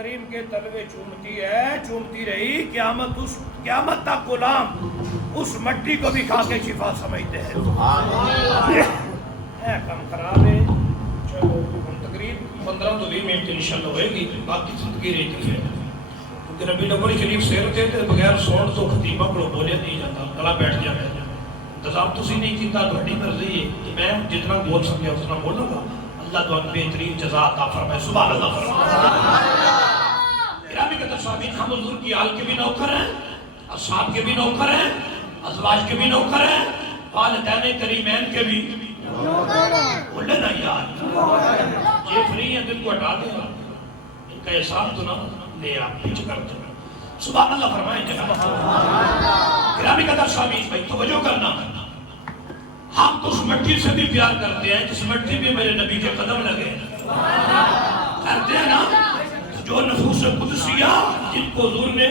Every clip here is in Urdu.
کریم کے تلوے چومتی ہے، چومتی رہی قیامت تک غلام اس مٹی کو بھی کھا کے شفا سمجھتے ہیں۔ کم خراب ہے۔ چلو ہم تقریب 15 تو 20 منٹ انشاءاللہ ہوئے گی، باقی زندگی رہی تھی پھر کیونکہ ربیع الاول شریف سیر ہوتے تھے بغیر سون تو خطیبہ کو بولیا نہیں جاتا، گلا بیٹھ جاتا ہے۔ انتظام تسی نہیں کیتا، تہاڈی مرضی ہے کہ میں جتنا بول سکیا اتنا بولوں گا۔ اللہ تعالیٰ بہترین جزا عطا فرمائے، سبحان اللہ فرمائے۔ گرامی قدر سامعین، ہم حضور کی آل کے بھی نوکر ہیں، اصحاب کے بھی نوکر ہیں، ازواج کے بھی نوکر ہیں، والدین کریمین کے بھی نوکر ہیں۔ بولے نا یار، یہ فری ہیں، دل کو ہٹا دیں، ان کا احسان تو نہ لے آپ پیچھے کر دیں۔ سبحان اللہ فرمائیں جناب۔ گرامی قدر سامعین، بھائی توجہ کرنا، ہم تو اس مٹی سے بھی پیار کرتے ہیں جس مٹی میں میرے نبی کے قدم لگے، کرتے ہیں نا؟ جو نفوس قدسیہ جن کو حضور نے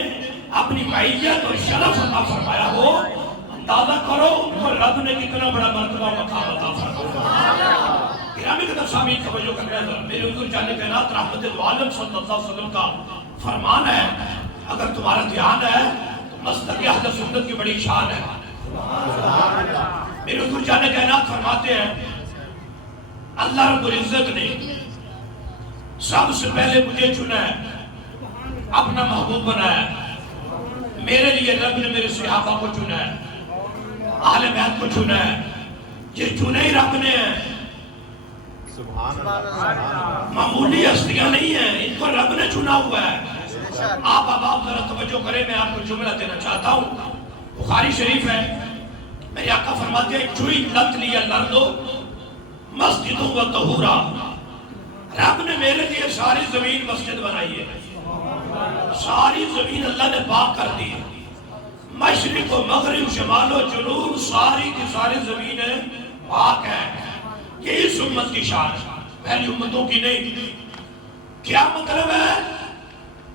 اپنی معیت اور شرف عطا فرمایا ہو، اندازہ کرو ان کو رب نے کتنا بڑا مرتبہ مقام عطا فرمایا۔ گرامی قدر سامعین، توجہ کرنا ہے، میرے حضور جان کائنات رحمت العالم صلی اللہ علیہ وسلم کا فرمان ہے، اگر تمہارا دھیان ہے تو مصدق اہل سنت کی بڑی شان ہے۔ میرے حضور جان کائنات فرماتے ہیں، اللہ رب العزت نے سب سے پہلے مجھے چنا ہے، اپنا محبوب بنایا ہے۔ میرے لیے رب نے میرے صحابہ کو چنا ہے، اہل بیت کو چنا ہے، یہ چنے ہی رب نے ہیں، معمولی ہستیاں نہیں ہیں، ان کو رب نے چنا ہوا ہے۔ آپ ذرا توجہ کریں، میں آپ کو جملہ دینا چاہتا ہوں، بخاری شریف ہے، میرے آقا فرماتے ہیں، چوئی لت لیا لردو مسجدوں و طہورا، رب نے میرے لیے ساری زمین مسجد بنائی ہے، ساری زمین اللہ نے پاک کر دی ہے، مشرق و مغرب شمال و جنوب ساری کی ساری زمینیں پاک ہیں۔ یہ اس امت کی شان ہے، پہلی امتوں کی نہیں۔ کیا مطلب ہے؟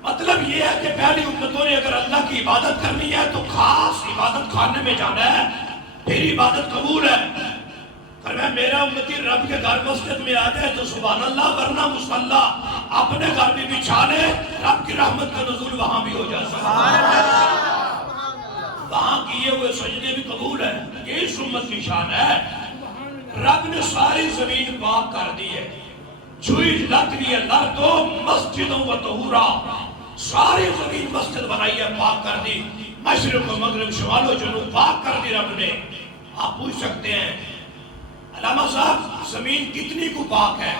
مطلب یہ ہے کہ پہلی امتوں نے اگر اللہ کی عبادت کرنی ہے تو خاص عبادت خانے میں جانا ہے، پھر عبادت قبول ہے۔ فرمایا میرا امتی رب کے گھر مسجد میں آ جائے تو سبحان اللہ، ورنہ مصلی اپنے گھر بھی بچھا لے، رب کی رحمت کا نزول وہاں بھی ہو جاتا ہے، وہاں کیے ہوئے سجدے بھی قبول ہے۔ یہ اس امت کی شان ہے، رب نے ساری زمین پاک کر دی ہے، چھوئی لت لیے لردو مسجدوں و طہورا، ساری زمین مسجد بنائی ہے، پاک کر دی، مشرق و مغرب شمال و جنوب پاک کر دی رب نے۔ آپ پوچھ سکتے ہیں علامہ صاحب زمین کتنی کو پاک ہے؟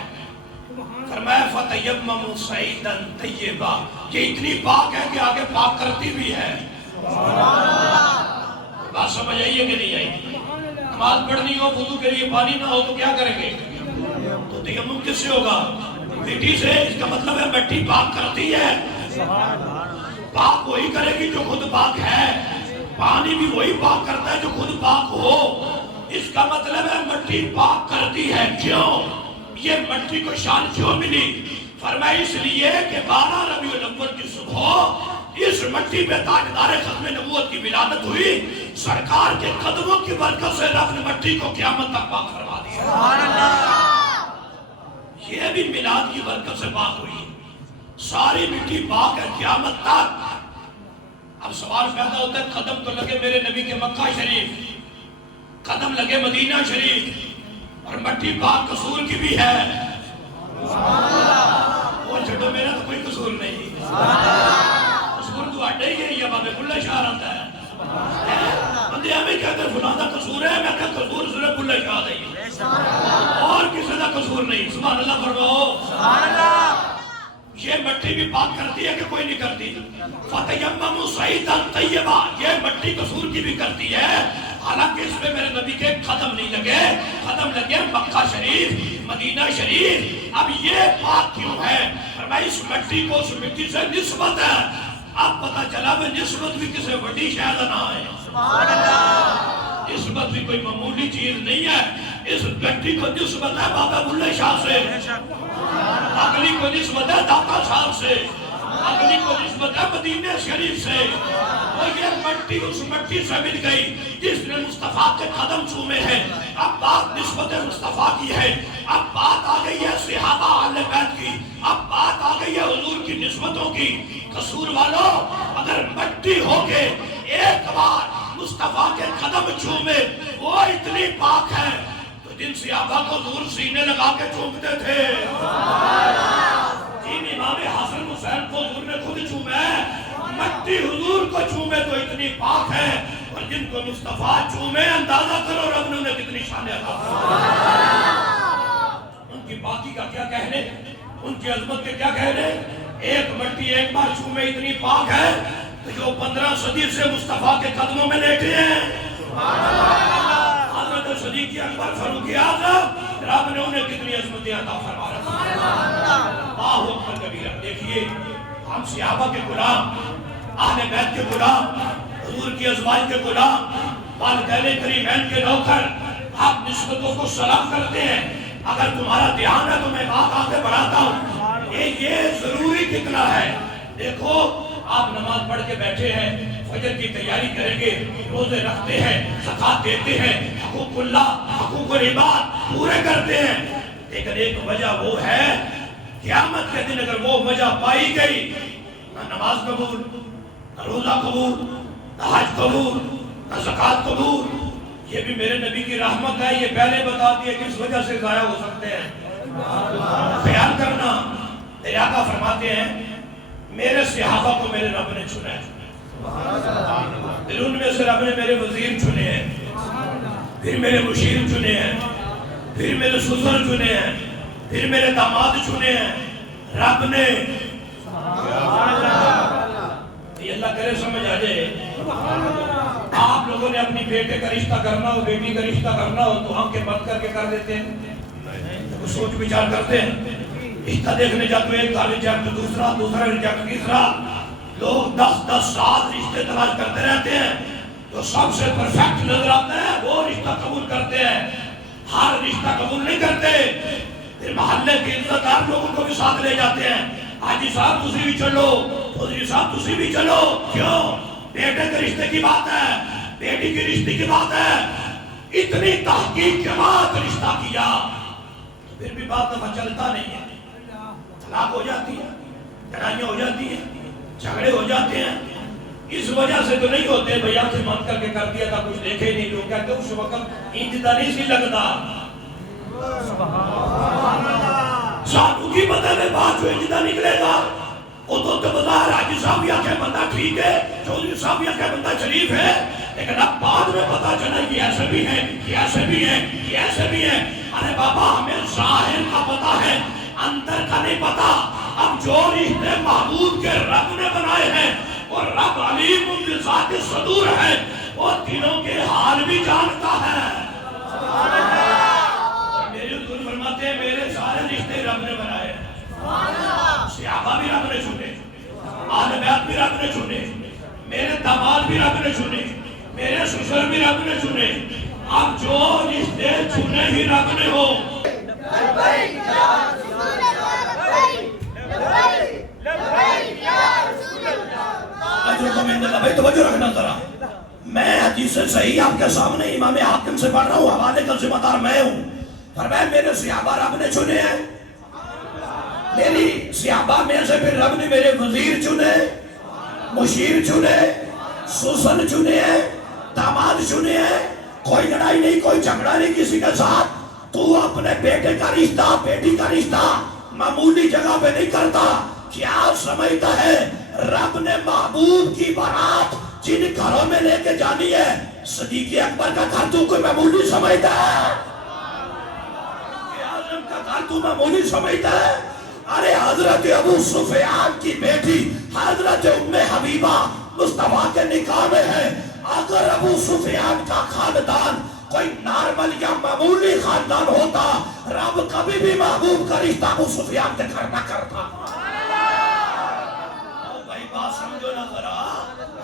فرمایا فَتَيَمَّمُوا صَعِيدًا طَيِّبًا، یہ اتنی پاک ہے کہ آگے پاک کرتی بھی ہے۔ بات سمجھ آئیے کہ نہیں آئی؟ نماز پڑھنی ہو، وضو کے لیے پانی نہ ہو تو کیا کریں گے؟ تو تیمم کس سے ہوگا؟ مٹی سے۔ اس کا مطلب ہے مٹی پاک کرتی ہے، پاک وہی کرے گی جو خود پاک ہے، پانی بھی وہی پاک کرتا ہے جو خود پاک ہو۔ اس کا مطلب ہے مٹی پاک کرتی ہے۔ کیوں؟ یہ مٹی کو شان کیوں ملی؟ فرمایا اس لیے کہ 12 ربیع الاول کی صبح اس مٹی پہ تاجدار ختم نبوت کی ولادت ہوئی، سرکار کے قدموں کی برکت سے رب نے مٹی کو قیامت تک پاک فرما دیا۔ یہ بھی میلاد کی برکت سے پاک ہوئی، ساری مٹی پاک ہے قیامت تک۔ اب سوال پیدا ہوتا ہے، قدم تو لگے میرے نبی کے مکہ شریف، قدم لگے مدینہ شریف، اور مٹی پاک قصور کی بھی ہے۔ وہ چھٹو میرا تو کوئی قصور نہیں، قصور تو اڈے ہی ہے، یہ بابے بلہ شاہ رہتا ہے۔ بندے ہمیں کہتے ہیں فلاں دا قصور ہے، میں کہتا قصور صرف بلہ شاہ دا ہی ہے، اور کسی دا قصور نہیں۔ سبحان اللہ فرماؤ۔ یہ مٹی بھی پاک کرتی ہے کہ کوئی نہیں کرتی؟ فَتَيَمَّمُوا صَعِيدًا طَيِّبًا، یہ مٹی قصور کی بھی کرتی ہے، حالانکہ اس پہ میرے نبی کے قدم نہیں لگے، قدم لگے مکہ شریف، مدینہ شریف۔ اب یہ پاک کیوں ہے؟ فرمایا اس مٹی کو اس مٹی سے نسبت ہے۔ اب پتہ چلا میں نسبت بھی کسی بڑی شاید نہ ہے، نسبت بھی کوئی معمولی چیز نہیں ہے۔ اس مٹی کو نسبت ہے بابا بلے شاہ سے، اگلی کو نسبت ہے داتا صاحب سے، اگلی کو نسبت ہے مدینہ شریف سے، وہ یہ مٹی اس مٹی سے مل گئی جس نے مصطفیٰ کے قدم چومے ہیں۔ اب بات نسبت مصطفیٰ کی ہے، اب بات آ گئی ہے صحابہ اہل بیت کی، اب بات آ گئی ہے حضور کی نسبتوں کی۔ قصور والوں، اگر مٹی ہو کے ایک بار مصطفیٰ کے قدم چومے وہ اتنی پاک ہے تو جن صحابہ کو حضور سینے لگا کے چومتے تھے، جن امام حسن حسین کو حضور نے خود چومے، مٹی حضور کو چومے تو اتنی پاک ہے، اور جن کو مصطفیٰ چومے اندازہ کرو رب نے انہیں کتنی شان عطا فرمائی۔ ان کی پاکی کا کیا کہنے، ان کی عظمت کے کیا کہنے۔ ایک مٹی ایک بار چومے اتنی پاک ہے تو جو 15 صدی سے مصطفیٰ کے قدموں میں لیٹے ہیں، حضرت صدیق اکبر فاروق اعظم، رب نے انہیں کتنی عظمتیں عطا فرمائی۔ اللہ اکبر کبیرہ۔ دیکھیے ہم صحابہ کے غلام، اہل بیت کے غلام، حضور کی ازواج کے غلام، والدین کریمین کے نوکر، آپ نسبتوں کو سلام کرتے ہیں۔ اگر تمہارا دھیان ہے تو میں بات آگے بڑھاتا ہوں۔ یہ ضروری کتنا ہے۔ دیکھو آپ نماز پڑھ کے بیٹھے ہیں، فجر کی تیاری کریں گے، روزے رکھتے ہیں، زکوٰۃ دیتے ہیں، حقوق اللہ، حقوق العباد پورے کرتے ہیں، لیکن ایک وجہ وہ ہے، قیامت کے دن اگر وہ وجہ پائی گئی، نہ نماز قبول، نہ روزہ قبول، نہ حج قبول، نہ زکوٰۃ قبول۔ یہ بھی میرے نبی کی رحمت ہے، یہ پہلے بتا دیے کس وجہ سے ضائع ہو سکتے ہیں۔ خیال کرنا، میرے آقا فرماتے ہیں میرے صحابہ کو میرے رب نے چنا ہے، پھر ان میں سے رب نے میرے وزیر چنے ہیں، پھر میرے مشیر چنے ہیں، پھر میرے سسر چنے ہیں، پھر میرے داماد چنے ہیں۔ رب نے، یہ اللہ کرے سمجھ آ جائے۔ آپ لوگوں نے اپنی بیٹے کا رشتہ کرنا ہو، بیٹی کا رشتہ کرنا ہو تو آنکھیں بند کر کے کر دیتے ہیں، سوچ بچار کرتے ہیں۔ رشتہ دیکھنے جاتے ایک کا ریجیکٹ دوسرا، دوسرا ریجیکٹ تیسرا، لوگ 10 سال رشتے تلاش کرتے رہتے ہیں، جو سب سے پرفیکٹ نظر آتا ہے وہ رشتہ قبول کرتے ہیں، ہر رشتہ قبول نہیں کرتے۔ پھر محلے کے عزت دار لوگوں کو بھی ساتھ لے جاتے ہیں، حاجی صاحب تسی بھی چلو، حضری صاحب تسی بھی چلو۔ کیوں؟ بیٹے کے رشتے کی بات ہے، بیٹی کے رشتے کی بات ہے، اتنی تحقیق کے بعد رشتہ کیا، پھر بھی بات دفعہ چلتا نہیں ہے، طلاق ہو جاتی ہے، لڑائیاں ہو جاتی ہیں، جھگڑے ہو جاتے ہیں۔ اس وجہ سے تو نہیں ہوتے بھئی آپ سے مانگ کر کے کر دیا تھا، کچھ دیکھے نہیں، لوگ کہتے اس وقت انجدہ نہیں سی لگتا، ساتھوں کی بدلے میں بات جو انجدہ نکلے گا، وہ تو بظاہر حاجی صاحب یا کہ بندہ ٹھیک ہے، چودھری صاحب یا کہ بندہ شریف ہے، لیکن اب بعد میں پتا چلا یہ ایسے بھی ہیں، یہ ایسے بھی ہیں، یہ ایسے بھی ہیں۔ ارے بابا ہمیں ظاہر کا پتا ہے، اندر کا نہیں پتا۔ اب جو رشتے محبوب کے رب نے بنائے ہیں اور رب علیم بذات الصدور ہے، وہ دلوں کے حال بھی جانتا ہے۔ اور میرے حضور فرماتے ہیں میرے سارے رشتے رب نے بنائے ہیں، صحابہ بھی رب نے چنے، اہل بیت بھی رب نے چنے، میرے داماد بھی رب نے چنے، میرے سسر بھی رب نے چنے۔ اب جو رشتے چنے ہی رب نے ہو۔ بھائی توجہ رکھنا ذرا، میں حدیث صحیح آپ کے سامنے امام حاکم سے پڑھ رہا ہوں، حوالے کا ذمہ دار میں ہوں۔ فرمایا میرے صحابہ رب نے چنے ہیں، میری صحابہ میں سے پھر رب نے میرے وزیر چنے، مشیر چنے، سسر چنے ہیں، داماد چنے ہیں۔ کوئی لڑائی نہیں، کوئی جھگڑا نہیں کسی کے ساتھ۔ تو اپنے بیٹے کا رشتہ، بیٹی کا رشتہ معمولی جگہ پہ نہیں کرتا۔ کیا سمجھتا ہے رب نے محبوب کی بارات جن گھروں میں لے کے جانی ہے، صدیق اکبر کا گھر تو کوئی معمولی سمجھتا ہے؟ اعظم کا گھر تو معمولی سمجھتا ہے؟ ارے حضرت ابو سفیان کی بیٹی حضرت ام حبیبہ مصطفیٰ کے نکاح میں ہے۔ اگر ابو سفیان کا خاندان کوئی نارمل یا معمولی خاندان ہوتا، رب کبھی بھی محبوب کا رشتہ ابو سفیان کے گھر نہ کرتا۔ بھائی بات سمجھو نا ذرا،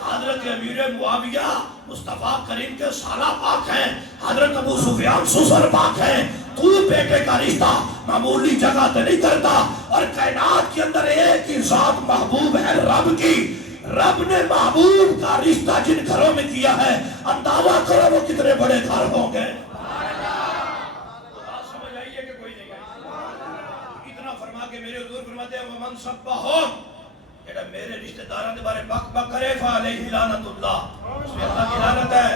حضرت امیر معاویہ مصطفیٰ کریم کے سالہ پاک ہیں، حضرت ابو سفیان سسر پاک ہیں۔ تو بیٹے کا رشتہ معمولی جگہ تے نہیں کرتا، اور کائنات کے اندر ایک ہی ذات محبوب ہے رب کی. رب نے محبوب کا رشتہ جن گھروں میں کیا ہے اندازہ کرو وہ کتنے بڑے گھر ہوں گے. سمجھ آئیے کہ کوئی نہیں آئی؟ اتنا فرما کے میرے حضور فرماتے ہیں ومن سبہم، جڑا میرے رشتہ داراں دے بارے بک بک کرے فعلیہ لعنت اللہ، اس پہ اللہ کی لعنت ہے،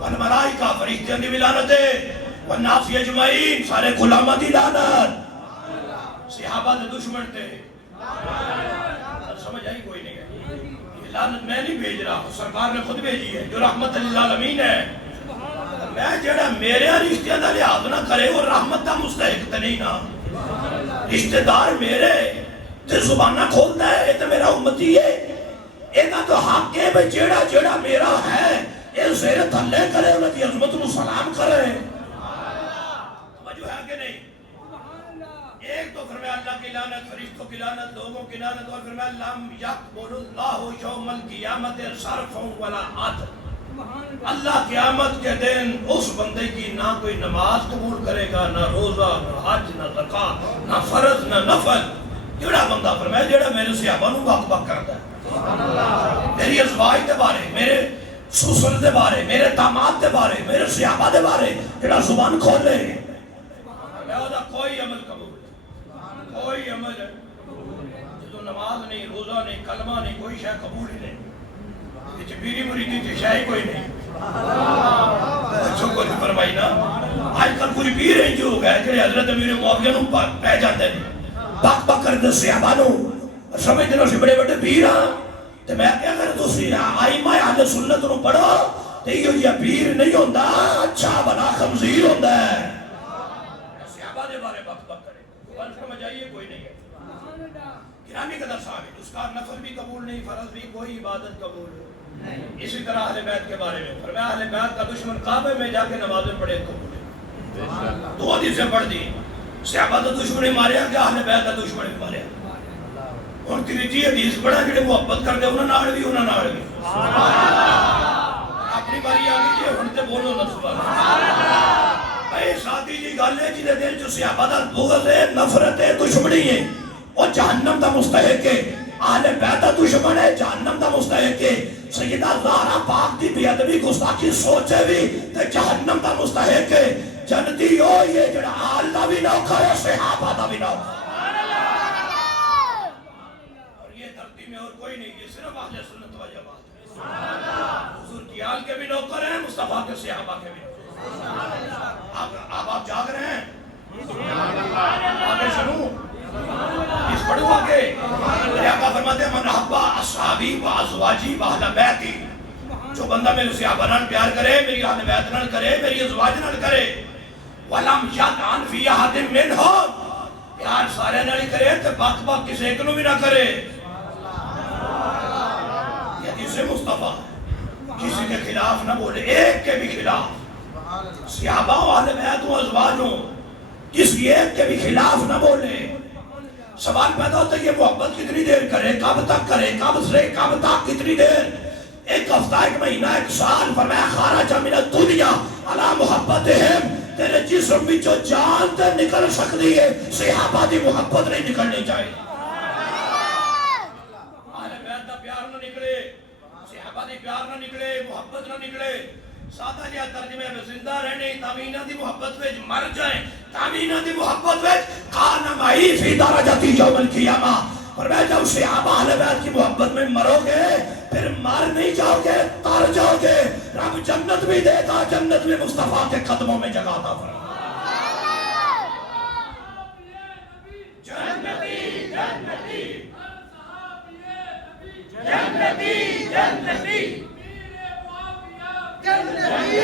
والملائکہ فرشتیاں دی بھی لعنت ہے، والناس اجمعین سارے غلاماں دی لعنت. صحابہ دے دشمن تھے. سمجھ آئی کوئی نہیں ہے؟ یہ لعنت میں نہیں بھیج رہا، سرکار نے خود بھیجی ہے جو رحمت للعالمین ہے. میں جڑا میرے رشتہ دا لحاظ نہ کرے وہ رحمت دا مستحق تے نہیں نا. رشتہ دار میرے تے زبانہ کھولتا ہے یہ تو میرا امتی ہے. اینا تو حق ہے بھئی جڑا جڑا میرا ہے یہ زیر تھلے کرے انہاں دی عظمت نو سلام کرے. توجہ ہے کہ نہیں؟ ایک تو فرمایا اللہ کی لعنت، فرشتوں کی لعنت، لوگوں کی لعنت، اور فرمایا لم یقبل اللہ یوم القیامت صرفا ولا عدل. اللہ قیامت کے دن اس بندے کی نہ کوئی نماز قبول کرے گا، نہ روزہ، نہ حج، نہ زکوٰۃ، نہ فرض، نہ نفل. جڑا بندہ فرمایا جڑا میرے صحابہ نو بک بک کرتا ہے، میری ازواج دے بارے، میرے سسر دے بارے، میرے داماد دے بارے، میرے صحابہ دے بارے جڑا زبان کھولے کوئی عمل قبول، کوئی عمل جو نماز نہیں، روزہ نہیں، کلمہ نہیں، کوئی شے قبول ہی نہیں. یہ بیری مریدی تے شے ہی کوئی نہیں. اچھا کوئی فرمائی نا آج کل پوری پیر ہیں جو ہو گئے جڑے حضرت امیر معاویہ نوں پہ جاندے ہیں بک بک کرتے صحابہ نوں سمجھتے ہیں بڑے بڑے پیر ہاں. تو میں کہ اگر تسی ائمہ اہل سنت نوں پڑھو تے یہ پیر نہیں ہوندا، اچھا بنا خنزیر ہوندا ہے. صحابہ دے بارے بک بک کرے بل سمجھ آئیے کوئی نہیں ہے. گرامی قدر صاحب اس کا نفل بھی قبول نہیں، فرض بھی، کوئی عبادت قبول نہیں. اسی طرح اہل بیت کے بارے میں فرمایا اہل بیت کا دشمن کعبے میں جا کے نمازیں پڑھے قبول ہے. دو حدیثیں پڑھ دی، صحابہ کا دشمن ماریا گیا، اہل بیت کا دشمن ماریا. اور تیجی حدیث پڑھا جڑے محبت کر دے انہاں نال بھی انہاں نال بھی. اپنی باری آ گئی جی ہن تے بولو نا سبحان اللہ. اے ساتھی جی گل ہے جے دل جو صحابہ دا بغض ہے، نفرت ہے، دشمنی ہے، وہ جہنم دا مستحق ہے. اہل بیت دا دشمن ہے، جہنم دا مستحق ہے. سیدہ زہرا پاک دی بے ادبی گستاخی سوچے بھی تے جہنم دا مستحق ہے. جنتی ہو یہ جڑا آل دا بھی نوکر ہے، صحابہ دا بھی نوکر. اور یہ دھرتی میں اور کوئی نہیں، یہ صرف اہل سنت و جماعت ہے. حضور کی آل کے بھی نوکر ہیں، مصطفیٰ کے صحابہ کے بھی. اب آپ جاگ رہے ہیں آگے شروع اس پڑھو آگے. آقا فرماتے ہیں من احب اصحابی و ازواجی و اہل بیتی، جو بندہ میرے صحابہ نال پیار کرے، میری اہل بیت نال کرے، میری ازواج نال کرے، ولم یطعن فی احد منہم، پیار سارے نال کرے تے بک بک کسی ایک نو بھی نہ کرے. یہ حدیث مصطفیٰ کسی کے خلاف نہ بولے، ایک کے بھی خلاف، صحابہ و اہل بیت و ازواجوں کسی ایک کے بھی خلاف نہ بولے. سوال پیدا ہوتا ہے یہ محبت کتنی دیر کرے، کب تک کرے، کب سے کب تک، کتنی دیر؟ ایک ہفتہ، ایک مہینہ، ایک سال. فرمایا خارج من الدنیا علی محبتہم، تیرے جسم بھی جو جان تے نکل سکتی ہے، صحابہ دی محبت نہیں نکلنی چاہیے. اہل بیت دا پیار نہ نکلے، صحابہ دی پیار نہ نکلے، محبت نہ نکلے. سادہ جہاں ترجمے میں زندہ رہنے تامینہ دی محبت وچ مر جائیں، تامینہ دی محبت وچ کان معی فی درجتی یوم القیامہ. فرمایا جب صحابہ اہل بیت کی محبت میں مرو گے پھر مر نہیں جاؤ گے، تر جاؤ گے. رب جنت بھی دے گا، جنت میں مصطفیٰ کے قدموں میں جگہ عطا فرمائے. جنتی جنتی جنتی جنتی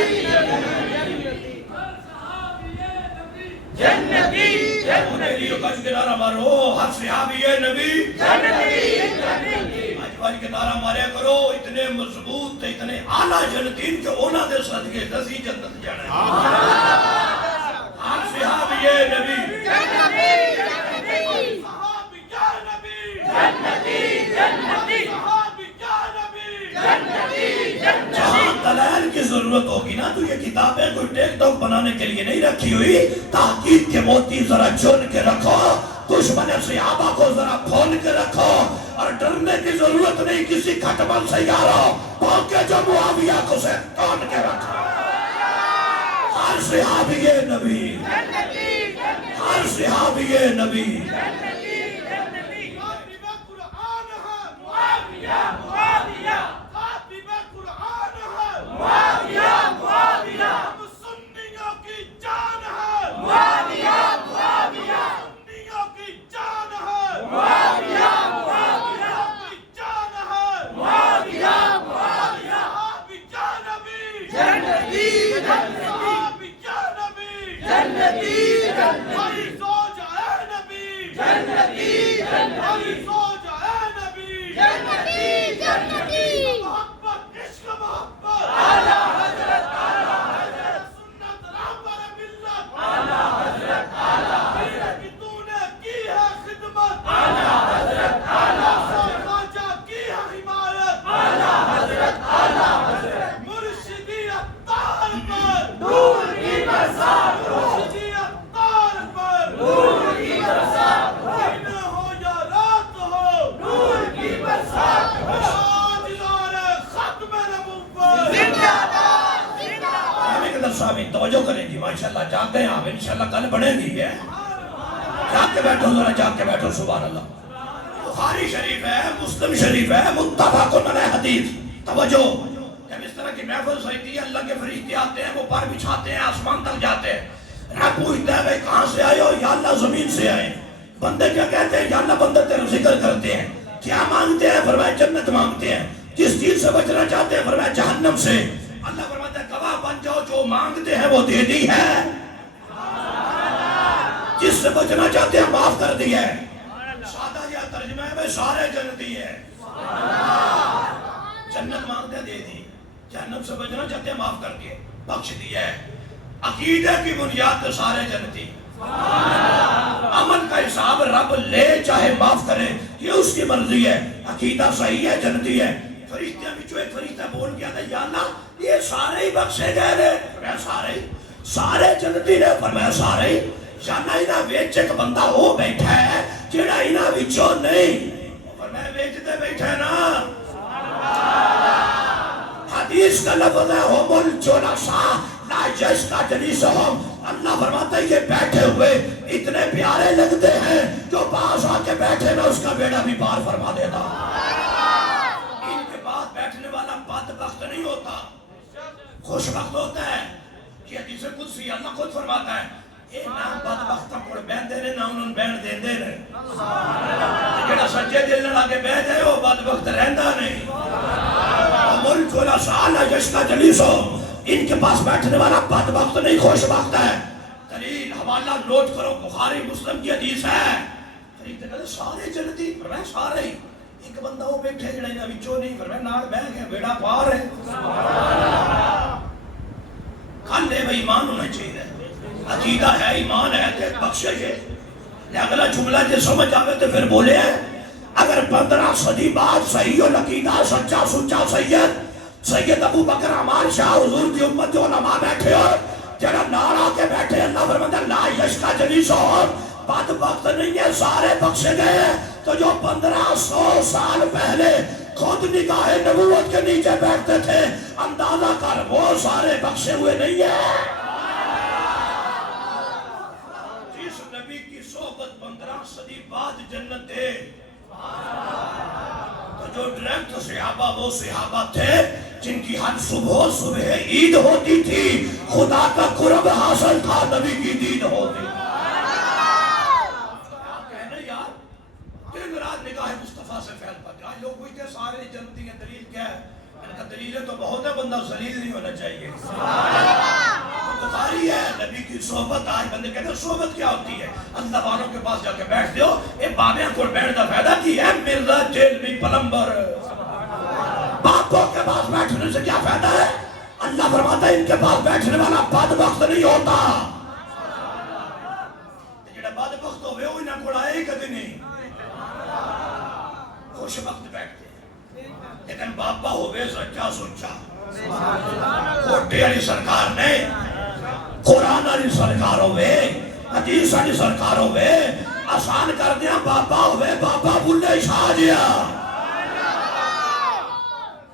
جنتی جنتی کچھ کے نعرہ مارو، ہر صحابی نبی جنتی. آج باج کے نعرہ ماریا کرو، اتنے مضبوط تے اتنے اعلیٰ جنتین کہ انہاں دے صدقے دسی جنت جانا ہے. ہر صحابی نبی جنتی جنتی صحابی کیا نبی جنتی جنتی صحابی کیا نبی جنتی جنتی. جہاں دلائل کی ضرورت ہوگی نا تو یہ کتابیں کوئی ٹیک ٹاک بنانے کے لیے نہیں رکھی ہوئی. تحقیق کے موتی ذرا چن کے رکھو، دشمن صحابہ کو ذرا کھول کے رکھو اور ڈرنے کی ضرورت نہیں کسی کھٹمل سیاروں پھونکے جو معاویہ کو سے توڑ کے رکھو. ہر صحابی نبی، ہر صحابی نبی. توجہ کریں گی ماشاءاللہ. جاگتے ہیں آپ انشاءاللہ کل بڑھیں گی. ہے جاگ کے بیٹھو ذرا، جاگ کے بیٹھو. سبحان اللہ. بخاری شریف ہے، مسلم شریف ہے، متفق علیہ حدیث. توجہ. جب اس طرح کی محفل ہوتی ہے اللہ کے فرشتے آتے ہیں، وہ پر بچھاتے ہیں، آسمان تک جاتے ہیں. رب پوچھتا ہے بھائی کہاں سے آئے ہو؟ یا اللہ زمین سے آئے. بندے کیا کہتے ہیں؟ یا اللہ بندے تیرا ذکر کرتے ہیں. کیا مانگتے ہیں؟ فرمایا جنت مانگتے ہیں. کس چیز سے بچنا چاہتے ہیں؟ فرمایا جہنم سے. اللہ فرماتا ہے گواہ بن جاؤ جو مانگتے ہیں وہ دے دی ہے، جس سے بچنا چاہتے ہیں معاف کر دی ہے. سادہ یہ ترجمہ ہے بھائی سارے جنتی ہے. جنت مانگتے دے دی، جہنم سے بچنا چاہتے ہیں معاف کر کے بخش دی ہے. عقیدہ کی بنیاد پہ سارے جنتی. عمل کا حساب رب لے چاہے معاف کرے یہ اس کی مرضی ہے. عقیدہ صحیح ہے جنتی ہے. فرشتیاں بچو ایک فرشتہ بول گیا تھا یا اللہ یہ سارے ہی بخشے گئے نے. فرمایا سارے ہی. سارے جنتی نے. فرمایا سارے ہی. یا اللہ انہاں وچ ایک بندہ وہ بیٹھا ہے جڑا انہاں وچوں نہیں. فرمایا وچ بیٹھا ہے نا. حدیث کا لفظ ہے ہم الجلساء لا یشقی جلیسہم. اللہ فرماتا ہے یہ بیٹھے ہوئے اتنے پیارے لگتے ہیں جو پاس آ کے بیٹھے نا اس کا بیڑا بھی پار فرما دیتا. ان کے پاس بیٹھنے والا بدبخت نہیں ہوتا، خوش بخت ہوتا ہے. یہ حدیث قدسی اللہ خود فرماتا ہے اے نا بدبختاں کوڑ بیندے نے نہ انہوں بیٹھ دیندے نے. جڑا سچے دل نال آگے بیٹھ جائے وہ بدبخت رہندا نہیں. ملک ولا سال یشقی جلیسہم. ان کے پاس بیٹھنے والا بدبخت نہیں خوش بخت ہے. دلیل حوالہ نوٹ کرو بخاری مسلم کی حدیث ہے. فرشتے کہتے سارے جنتی. فرمایا سارے ہی. ایک بندہ وہ بیٹھے جڑا انہاں وچوں نہیں. فرمایا نال بیٹھ گیا بیڑا پار ہے. کل ہے ایمان ہونا چاہیے. عقیدہ ہے ایمان ہے کہ بخشش ہے. اگلا جملہ جو سمجھ آوے تو پھر بولے ہیں اگر 15 صدی بعد صحیح العقیدہ سچا سچا سید ابو بکر عمار شاہ حضور کی امت جو علماء بیٹھے اور جڑا نارا کے بیٹھے اللہ فرماتا ہے لا یشقی جلیسہم بدبخت نہیں ہے سارے بخشے گئے ہیں. تو جو 1500 سال پہلے خود نگاہ نبوت کے نیچے بیٹھتے تھے اندازہ کر وہ سارے بخشے ہوئے نہیں ہیں. جس نبی کی صحبت 15 صدی بعد جنت ہے تو جو ڈائریکٹ صحابہ وہ صحابہ تھے جن کی ہر صبح عید ہوتی تھی. خدا کا قرب حاصل تھا نبی کی دید ہوتی. کہنے یار دن رات نگاہ مصطفیٰ سے پھیل پاتے. آج لوگ پوچھتے ہیں سارے جنتی ہیں دلیل کیا ہے؟ ان کا دلیل تو بہت ہے بندہ ذلیل نہیں ہونا چاہیے. بخاری ہے نبی کی صحبت. آج بندے کہتے ہیں صحبت کیا ہوتی ہے؟ اللہ والوں کے پاس جا کے بیٹھتے ہو اے بابیاں کو بیٹھ دا فائدہ کی ہے مرزا جیلوی پلمبر. باپوں کے پاس بیٹھنے سے کیا فائدہ ہے؟ اللہ فرماتا ہے ان کے پاس بیٹھنے والا بدبخت نہیں ہوتا. جڑا بدبخت ہوئے وہ انہاں کو آئے کدی نہیں. خوش بخت بیٹھتے لیکن باپا ہوئے سچا سچا. کوٹے والی سرکار نے قرآن والی سرکار ہوئے حدیث والی سرکار ہوئے آسان کر دیا بابا ہوئے بابا بلے شاہ جیا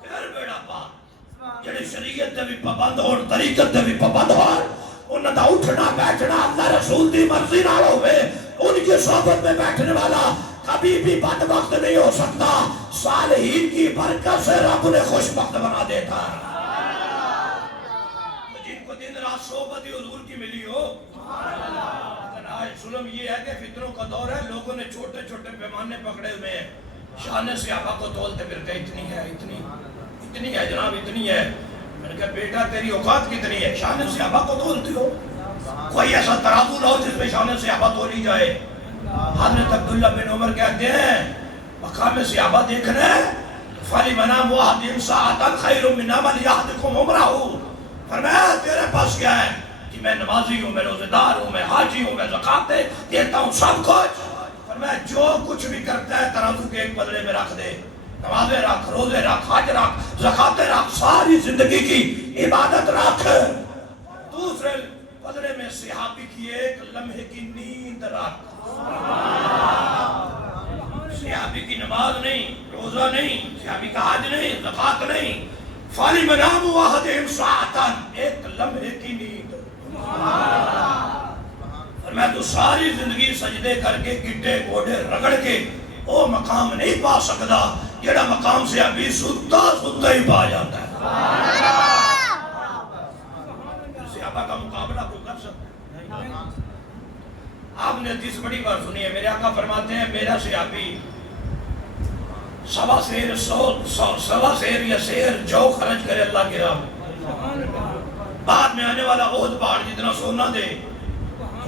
پھر بیڑا پاک جڑے شریعت دے بھی پابند ہو طریقت دے بھی پابند ہو انہاں دا اٹھنا بیٹھنا اللہ رسول دی مرضی نال ہوئے ان کی صحبت میں بیٹھنے والا کبھی بھی بدبخت نہیں ہو سکتا صالحین کی برکت سے رب نے خوشبخت بنا دیتا ہے جن کو دن رات صحبت حضور کی ملی ہو لیکن آج ظلم یہ ہے کہ فتنوں کا دور ہے لوگوں نے چھوٹے چھوٹے پیمانے پکڑے ہوئے ہیں شان صحابہ کو تولتے پھرتے اتنی ہے اتنی ہے جناب اتنی ہے میں نے کہا بیٹا تیری اوقات کتنی ہے شان صحابہ کو تولتی ہو کوئی ایسا ترازو نہ ہو جس میں شان صحابہ تولی جائے حضرت عبداللہ بن عمر کہتے ہیں مقام صحابہ دیکھنا ہے فَلِ مَنَامُ وَحْدِمْ سَاعَتًا خَيْرٌ مِّنْ عَمَلِ أَحَدِكُمْ عُمْرَهُ فرمایا تیرے پاس کیا ہے کہ میں نمازی ہوں میں روزہ دار ہوں میں حاجی ہوں میں زکاة دیتا ہوں سب کچھ فرمایا جو کچھ بھی کرتا ہے ترازو کے ایک بدلے میں رکھ دے نمازیں رکھ روزے رکھ حج رکھ زکاة رکھ ساری زندگی کی عبادت رکھ دوسرے بدلے میں صحابی کی ایک لمحے کی نیند رکھ صحابی کی نماز نہیں روزہ نہیں صحابی کا حج نہیں زکاة نہیں فَلِ مَنَامُ وَحْدِمْ سَاعَتًا ایک لمحے کی نیند فرمایا تو ساری زندگی سجدے کر کے گٹے گوڑے رگڑ کے وہ مقام نہیں پا سکتا جڑا مقام سے ابھی ستا ہی پا جاتا ہے صحابہ کا مقابلہ کوئی کر سکتا ہے آپ نے حدیث بڑی بار سنی ہے میرے آقا فرماتے ہیں میرا صحابی سوا سیر یا سیر جو خرچ کرے اللہ کی راہ بعد میں آنے والا احد پہاڑ جتنا سونا دے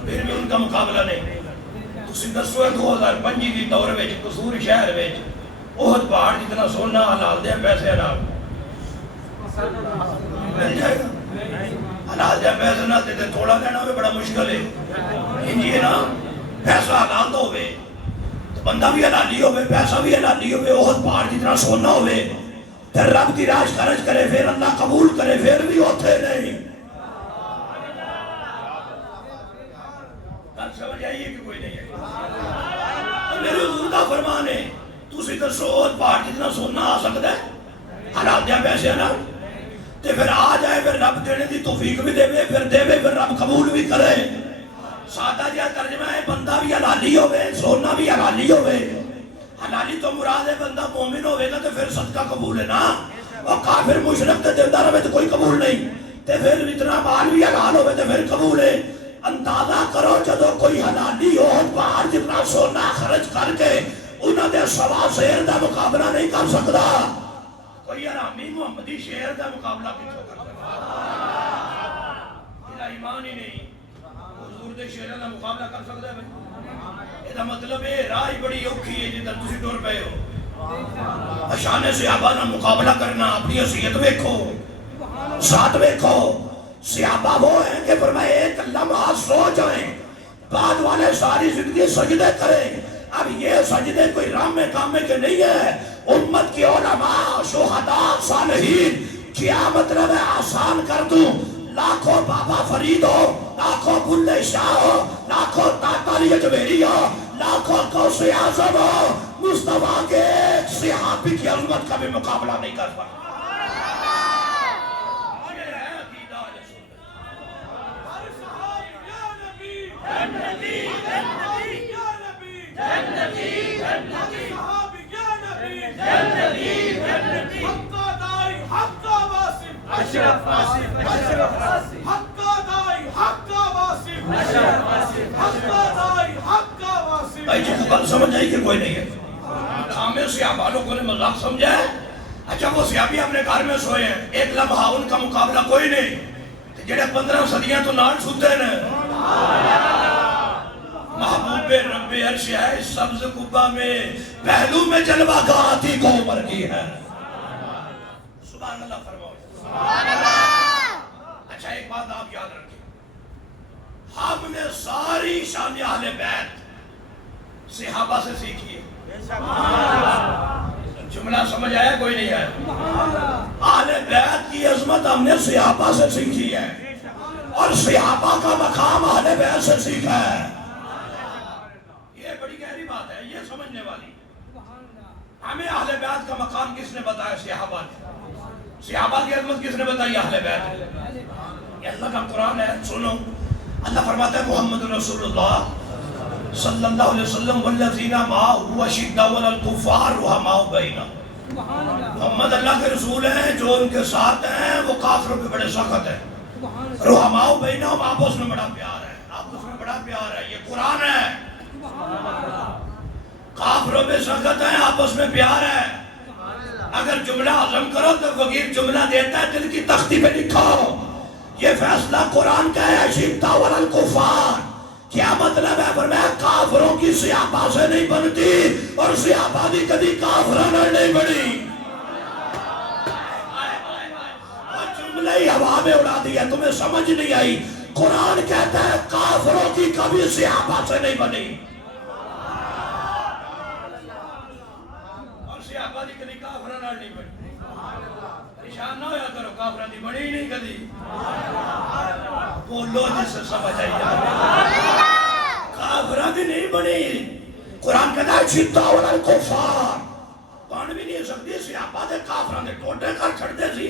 پھر بھی ان کا مقابلہ نہیں تسی دسویں 2005 کی دور میں قصور شہر میں احد پہاڑ جتنا سونا حلال دے پیسے حلال مل جائے گا حلال دے پیسے نہ دیتے تھوڑا دینا ہوئے بڑا مشکل ہے انجی نا پیسہ حلال دو ہوئے بندہ بھی حلالی ہوئے پیسہ بھی حلالی ہوئے احد پہاڑ جتنا سونا ہوئے پھر رب کی راج خرچ کرے پھر اللہ قبول کرے پھر بھی ہوتے نہیں بات سمجھ آئیے کہ کوئی نہیں ہے میرے حضور کا فرمان ہے تو سی تو احد پہاڑ جتنا سونا آ سکتا ہے حلال دیا پیسے نا تے پھر آ جائے پھر رب دینے دی توفیق بھی دے پھر رب قبول بھی کرے سادہ جہاں ترجمہ ہے بندہ بھی حلالی ہوئے سونا بھی حلالی ہوئے حلالی تو مراد ہے بندہ مومن ہوئے گا تو پھر صدقہ قبول ہے نا اور کافر مشرک تے دیودار ہوئے تو کوئی قبول نہیں تے پھر اتنا مال بھی حلال ہوئے تو پھر قبول ہے اندازہ کرو جدو کوئی حلالی ہو باہر جتنا سونا خرچ کر کے انہوں نے سوا شیر دا مقابلہ نہیں کر سکتا کوئی حرامی محمدی شیر دا مقابلہ کیوں کر سکتا یہ ایمان ہی نہیں حضور دے شیرہ دا مقابلہ کر سکتا ہے بھائی یہ مطلب ہے راہ بڑی اوکھی ہے جدھر تسی ٹور پہ ہو اشانے صحابہ نہ مقابلہ کرنا اپنی حیثیت ویکھو ساتھ ویکھو صحابہ وہ ہیں کہ فرمائے ایک لمحہ سو جائیں بعد والے ساری زندگی سجدے کریں اب یہ سجدے کوئی رام میں کام میں کے نہیں ہے امت کی علماء شہداء صالحین کیا مطلب ہے آسان کر دوں لاکھوں بابا فرید ہو لاکھوں بلے شاہ ہو لاکھوں تاتاری اجمیری ہو لاکھوں غوث اعظم ہو مصطفیٰ کے ایک صحابی کی عظمت کا بھی مقابلہ نہیں کر پاتا بھائی جی کو کل سمجھ آئی کہ کوئی نہیں ہے ہمیں صحابہ لوگوں نے مذاق سمجھا ہے اچھا وہ صحابی اپنے گھر میں سوئے ہیں ایک لمحہ ان کا مقابلہ کوئی نہیں جڑے 15 صدیاں تو نال سوتے ہیں محبوب رب عرش ہے سبز قبہ میں پہلو میں جلوہ گاتی کو عمر کی ہے سبحان اللہ فرماؤ اچھا ایک بات آپ یاد رکھیں ہم نے ساری شان اہل بیت صحابہ سے سیکھی ہے جملہ سمجھ آیا کوئی نہیں آیا اہل بیت کی عظمت ہم نے صحابہ سے سیکھی ہے اور صحابہ کا مقام اہل بیت سے سیکھا ہے یہ ہمیں اہل بیت کا مقام کس نے بتایا؟ صحابہ نے. صحابہ کی عظمت کس نے بتائی؟ اہل بیت. یہ اللہ کا قرآن ہے. سنو اللہ فرماتا ہے محمد رسول اللہ صلی اللہ علیہ وسلم والذین معہ اشداء علی الکفار رحماء بینہم. محمد اللہ کے رسول ہیں، جو ان کے ساتھ ہیں وہ کافروں پہ بڑے سخت ہیں. رحماء بینہم، آپس میں بڑا پیار ہے، آپس میں بڑا پیار ہے. یہ قرآن ہے. کافروں پہ سخت ہیں، آپس میں پیار ہے. اگر جملہ ہضم کرو تو فقیر جملہ دیتا ہے دل کی تختی پہ لکھو. یہ فیصلہ قرآن کا ہے. اشداء علی الکفار کیا مطلب ہے؟ فرمایا کافروں کی صحابہ سے نہیں بنتی اور صحابہ بھی کبھی کافروں نے نہیں بنی. اور جملہ ہی ہوا میں اڑا دیا، تمہیں سمجھ نہیں آئی. قرآن کہتا ہے کافروں کی کبھی صحابہ سے نہیں بنی اور صحابہ دی کبھی کافروں نے نہیں بنی. پریشان نہ ہویا کرو، کافروں دی بنی ہی نہیں کبھی. بولو جس سے سمجھ آئی کافرہ بھی نہیں بنی. قرآن کہتا ہے اشداء علی الکفار بن بھی نہیں سکتی. صحابہ دے کافرہ دے ٹوٹے کر چھڑ دے سی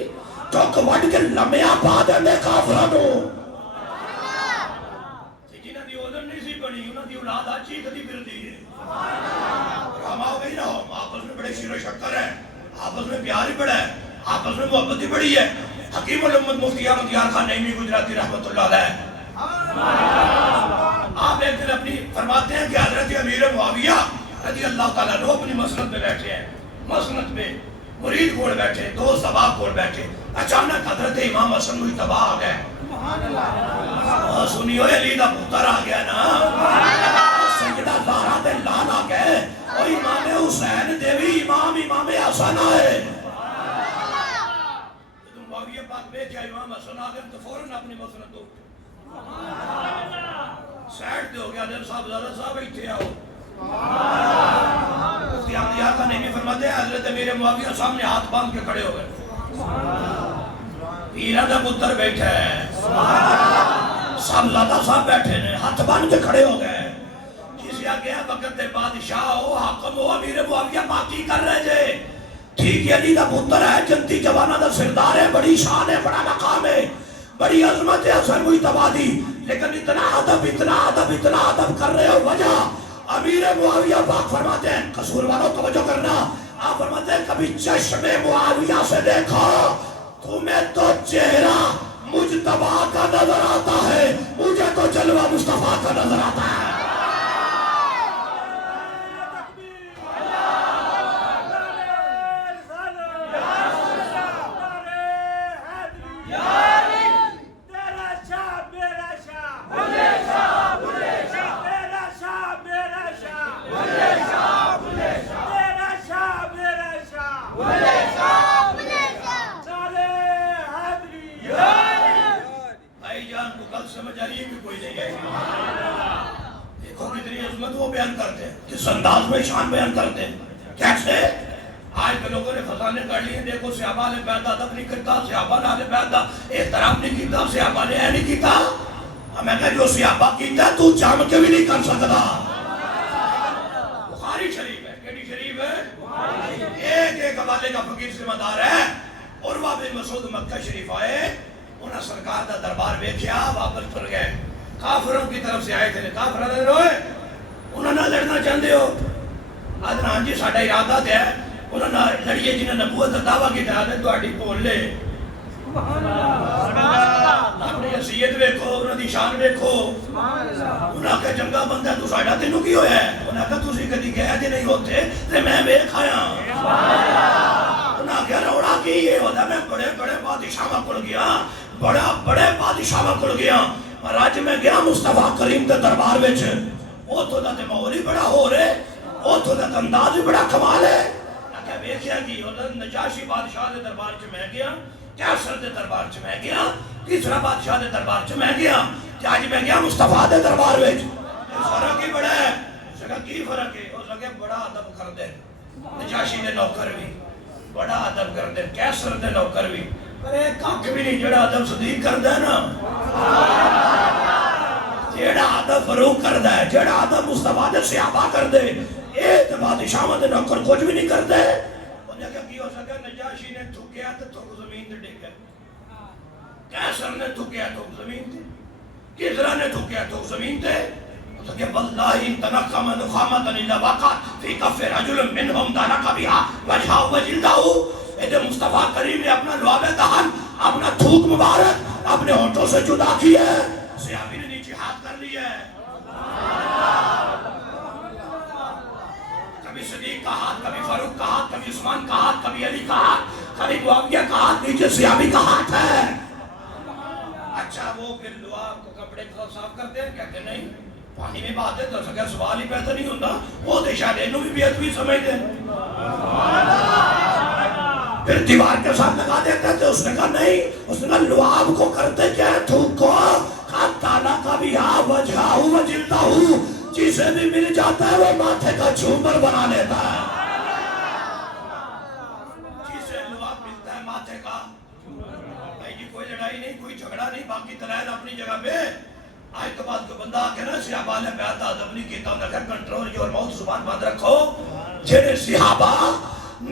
چوک وڈ کے لمحہ پا دے کافرہ نو. جنہاں دی اولاد نہیں سی بنی انہاں دی اولاد اچھی کدی پھردی ہے. رحماء بینہم، آپس میں بڑے شیر و شکر ہیں، آپس میں پیار ہی بڑا ہے، آپس میں محبت ہی بڑی ہے. حکیم الامت مفتی احمد یار خان نعیمی گجراتی رحمۃ اللہ علیہ آپ ایک دن اپنی فرماتے ہیں کہ حضرت امیر معاویہ رضی اللہ تعالیٰ عنہ اپنی مسند میں بیٹھے ہیں. مسند میں مرید کول بیٹھے، دو سباب کول بیٹھے. اچانک حضرت امام حسن مجتبی آ گئے. سنیو علی دا پتر آ گیا نا، سیدہ زہرا دے لال آ گئے، اور امام حسین دے بھی امام حسن آئے. معاویہ پاک بیٹھے امام حسن آ گئے تو فوراً اپنی مسند دو سیٹ دے ہو گیا. حضرت صاحب زیادہ صاحب ایتھے آؤ. مفتی احمد یار خان نعیمی فرماتے ہیں حضرت امیر معاویہ سامنے ہاتھ باندھ کے کھڑے ہو گئے. پیرہ دا پتر بیٹھا ہے، صاحب زیادہ صاحب بیٹھے نے، ہاتھ باندھ کے کھڑے ہو گئے. کسی آگے وقت دے بادشاہ ہو، حاکم ہو، امیر معاویہ باقی کر رہے جے. ٹھیک ہے علی دا پتر ہے، جنتی جوانہ دا سردار ہے، بڑی شان ہے، بڑا مقام ہے، بڑی عظمت ہے حسن مجتبی دی. لیکن اتنا ادب کر رہے ہو. وجہ امیر معاویہ پاک فرماتے ہیں، قصور والوں توجہ کرنا، آپ فرماتے ہیں کبھی چشم معاویہ سے دیکھا تمہیں تو چہرہ مجتبی کا نظر آتا ہے، مجھے تو جلوہ مصطفیٰ کا نظر آتا ہے. سمجھ آ رہی ہے کہ کوئی نہیں ہے؟ دیکھو کتنی عظمت وہ بیان کرتے ہیں، کس انداز میں شان بیان کرتے ہیں. کیسے آج کے لوگوں نے خزانے کر لیے. دیکھو صحابہ نے بیعت ادب نہیں کرتا، صحابہ نے بیعت احترام نہیں کیتا، صحابہ نے نہیں کیتا. ہمیں کہا جو صحابہ کیتا تو جام کے بھی نہیں کر سکتا. بخاری شریف ہے، کیڑی شریف ہے؟ ایک ایک حوالے کا فقیر ذمہ دار ہے. عروہ بن مسعود مکہ شریف آئے، انہاں سرکار دا دربار ویکھیا، واپس پھر گئے. کافروں کی طرف سے آئے تھے. کافر نے روئے، انہوں نے لڑنا چاہتے ہو؟ آدھنا ہاں جی ساڈا ارادہ تے ہے. انہوں نے لڑیے جنہیں نبوت کا دعویٰ کیتا ہے تہاڈی بول لے. اپنی حیثیت ویکھو، انہاں دی شان ویکھو. انہاں کہ چنگا بندہ تو ساڈا تینوں کی ہویا ہے؟ انہاں کہ تسی کدی گئے جے نہیں ہوتے تے میں ویکھ آیا. انہاں کہ روڑا کی یہ ہوتا میں بڑے بڑے بادشاہاں کول گیا، بڑے بادشاہاں کول گیا، اور اج میں گیا مصطفیٰ کریم دے دربار وچ. اوتھوں دا تے ماحول ہی بڑا ہو رہے، اوتھوں دا انداز بھی بڑا کمال ہے. کہ ویکھیا کہ نجاشی بادشاہ دے دربار چ میں گیا، کیسر دے دربار چ میں گیا، کسرا بادشاہ دے دربار چ میں گیا، کہ اج میں گیا مصطفیٰ دے دربار وچ. فرق ہی بڑا ہے. سکا کی فرق ہے؟ اس لگے بڑا ادب کر دے. نجاشی دے نوکر بھی بڑا ادب کر دے، کیسر دے نوکر بھی. پر ایک کھ بھی نہیں جڑا ادب صدیق کر دے نا، جڑا ادب فاروق کر دے، جڑا ادب مصطفیٰ دے صحابہ کر دے. ایک بادشاہ دے نوکر کچھ بھی نہیں کرتے. انہیں کہا کی ہو سکا نجاشی نے تھکیا تو تھک زمین تے ڈگ گیا. کیسر نے تھکیا تھک زمین تے. کسرا نے تھکیا تھک زمین تے. کہ واللہ ان تنقم نخامتا الا وقعت فی کف رجل منہم دانک بہا وجہا وجلدہ. اے مصطفیٰ کریم نے اپنا لعاب دہن اپنا تھوک مبارک اپنے ہونٹوں سے جدا کیا ہے. صحابی نے نیچے ہاتھ کر لیا ہے. کبھی صدیق کا ہاتھ, کبھی فاروق کا ہاتھ, کبھی عثمان کا ہاتھ, کبھی علی کا ہاتھ, کبھی معاویہ کا ہاتھ, نیچے صحابی کا ہاتھ ہے. اچھا وہ پھر لعاب کو کپڑے کو صاف کرتے ہیں؟ کہتے نہیں, پانی میں بات ہے تو سکر سوال ہی پیدا نہیں ہوتا. وہ دے شاید انہوں بھی ادبی سمجھتے ہیں. پھر دیوار کے ساتھ لگا دیتے تھے. اس نے کہا نہیں, اس نے کہا لعاب کو کرتے کیا ہے, تھوک کو. کہا تالا کا بھی ہاں وجہا ہوں وجلتا ہوں, جسے بھی مل جاتا ہے وہ ماتھے کا جھومر بنا لیتا ہے. جسے لعاب ملتا ہے ماتھے کا, بھائی جی کوئی لڑائی نہیں, کوئی جھگڑا نہیں, باقی دلائل اپنی جگہ پہ. آج تو بات کو بندہ آکے نا صحابہ نے بیعت آدم نہیں کیتا ہوں نگر کنٹرول جو اور موت زبان بند رکھو. جنہیں صحابہ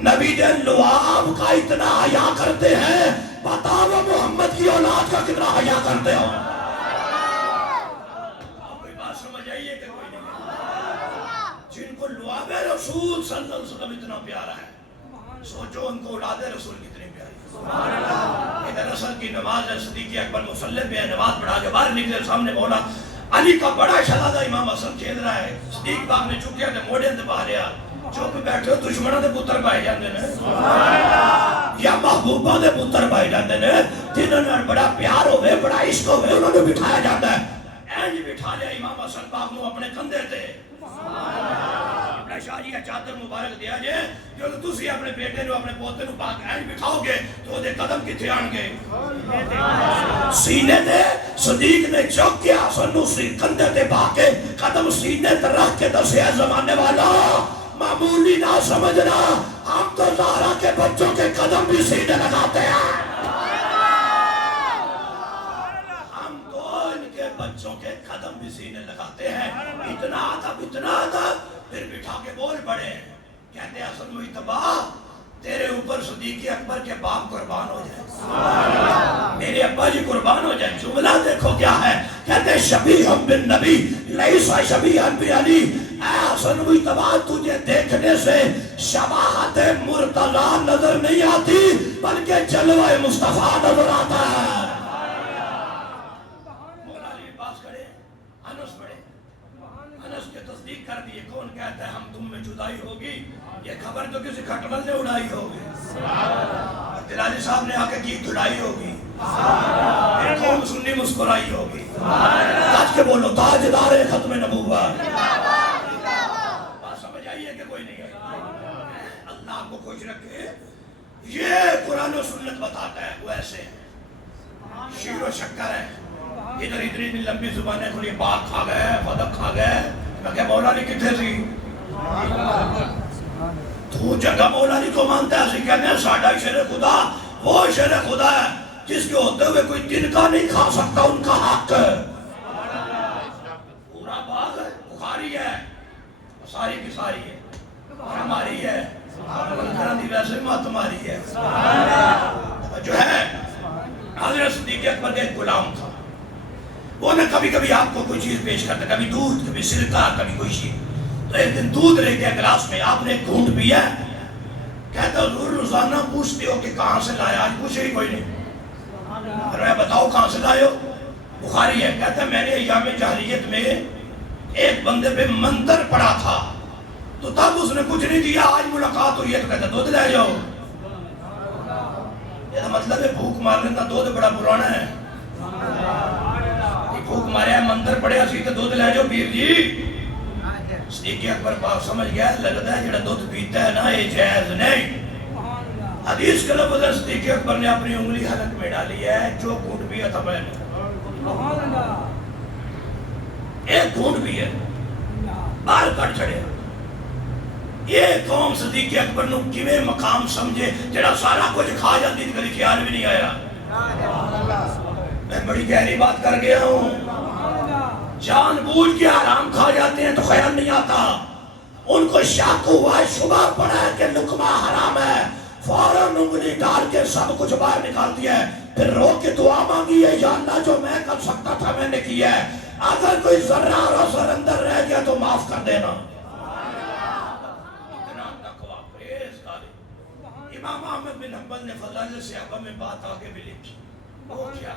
نبی دے لعاب کا اتنا حیا کرتے ہیں, بتاؤ وہ محمد کی اولاد کا کتنا حیا کرتے ہو. آپ کوئی بات سمجھ آئیے کہ کوئی نہیں. جن کو لعاب رسول صلی اللہ علیہ وسلم اتنا پیارا ہے, سوچو ان کو اولاد رسول کتنی پیاری. ادھر اصل کی نماز ہے, صدیق اکبر مصلی پہ ہے, نماز پڑھا کے باہر نکلے, سامنے مولا علی کا بڑا شہزادہ امام حسن کھیل رہا ہے. صدیق باغ نے چکیا تے موڑے اندر باہر آیا. چپ بیٹھے ہو, دشمنوں دے پتر پائے جاندے نے یا محبوبہ دے پتر پائے جاندے نے, جنہوں نے بڑا پیار ہوئے, بڑا عشق ہوئے, انہوں نے بٹھایا جاتا ہے. اینج بٹھا لیا امام حسن باغ نو اپنے کندھے تے. اپنا شاہی چادر مبارک دیا جے, جو تسی اپنے بیٹے نو اپنے پوتے نو پاک اینج بٹھاؤ گے تو دے قدم کتھے آن گے, سینے تے. صدیق نے چوک کیا حسن نو کندھے تے پا کے قدم سینے تے رکھ کے دسیا, زمانے والا معمولی نہ سمجھنا, ہم تو زہرا کے بچوں کے قدم بھی سینے لگاتے ہیں. ہم تو ان کے بچوں کے قدم بھی سینے لگاتے ہیں. اتنا ادب, اتنا ادب. پھر بٹھا کے بول پڑے, کہتے ہیں حسن مجتبی تیرے اوپر صدیق اکبر کے باپ قربان ہو جائے, میرے ابا جی قربان ہو جائے. جملہ دیکھو کیا ہے, کہتے ہیں شبیہم بن نبی لیسا شبیہن بی علی. اے حسن مجتبی تجھے دیکھنے سے شباہت مرتضیٰ نظر نہیں آتی, بلکہ جلوہ مصطفیٰ نظر آتا ہے. مولا علی پاس کھڑے, انس پڑھے, انس کے تصدیق کر دیے. کون کہتا ہے ہم تم میں جدائی ہوگی, یہ خبر تو کسی کھٹمل نے اڑائی ہوگی. عبدالعزی صاحب نے آ کے کی دھلائی ہوگی, ایک قوم سنی مسکرائی ہوگی. آج کے بولو تاجدار ختم نبوت. بات سمجھ آئیے کہ کوئی نہیں ہے. اللہ آپ کو خوش رکھے. یہ قرآن و سنت بتاتا ہے وہ ایسے شیر و شکر ہے. ادھر اتنی لمبی زبانیں کھلی, پاک کھا گئے, فدق کھا گئے. میں کہ مولا علی کتنے سی, تو جگہ مولا علی کو مانتا ہے. اسی کہنے ہیں ساڈا شیر خدا وہ شیر خدا ہے جس کے ہوتے ہوئے کوئی دن کا نہیں کھا سکتا, ان کا حق ہے. پورا باغ ہے, بخاری ہے, ساری کی ساری ہے, ہماری ہے, دی ویسے ماں تمہاری ہے. جو ہے حضرت صدیق اکبر کا ایک غلام تھا, وہ میں کبھی کبھی آپ کو کوئی چیز پیش کرتا, کبھی دودھ, کبھی سرکہ, کبھی کوئی چیز. تو ایک دن دودھ لے گیا گلاس میں, آپ نے ایک گھونٹ پیا. کہتا حضور روزانہ پوچھتے ہو کہ کہاں سے لائے, آج پوچھے ہی کوئی نہیں. میں بتاؤ کہاں سے لائے ہو. بخاری ہے, کہتا ہے میں نے ایام جاہلیت میں ایک بندے پہ منتر پڑھا تھا, تو تب اس نے کچھ نہیں دیا, آج ملاقات ہوئی ہے تو کہتا دودھ لے جاؤ. یہ مطلب ہے بھوک مارنے کا دودھ بڑا پرانا ہے. بھوک مارے منتر پڑھے اسی تو دودھ لے جاؤ پیر جی. صدیق اکبر پاک سمجھ گیا, لگتا ہے جڑا دودھ پیتا ہے نا یہ جائز نہیں. حدیث کے لفظ صدیق اکبر نے اپنی انگلی حلق میں ڈالی ہے, جو گھونٹ پیا تھا میں نے, ایک گھونٹ پیا, باہر کٹ چڑھے. یہ قوم صدیق اکبر نو کیویں مقام سمجھے جڑا سارا کچھ کھا جاتی, کبھی خیال بھی نہیں آیا. میں بڑی گہری بات کر گیا ہوں. جان بوجھ کے حرام کھا جاتے ہیں تو خیال نہیں آتا, ان کو شک ہوا ہے، شبہ پڑا ہے کہ لقمہ حرام ہے، فوراً انگلی ڈال کے سب کچھ باہر نکال دیا ہے، پھر رو کے دعا مانگی ہے، یا اللہ جو میں کر سکتا تھا میں نے کیا ہے، اگر کوئی ذرہ اور اثر اندر رہ گیا تو معاف کر دینا۔ اتنا تقویٰ، پریز گالی۔ امام احمد بن حنبل نے فضائل صحابہ میں بات آگے بھی لکھی، وہ کیا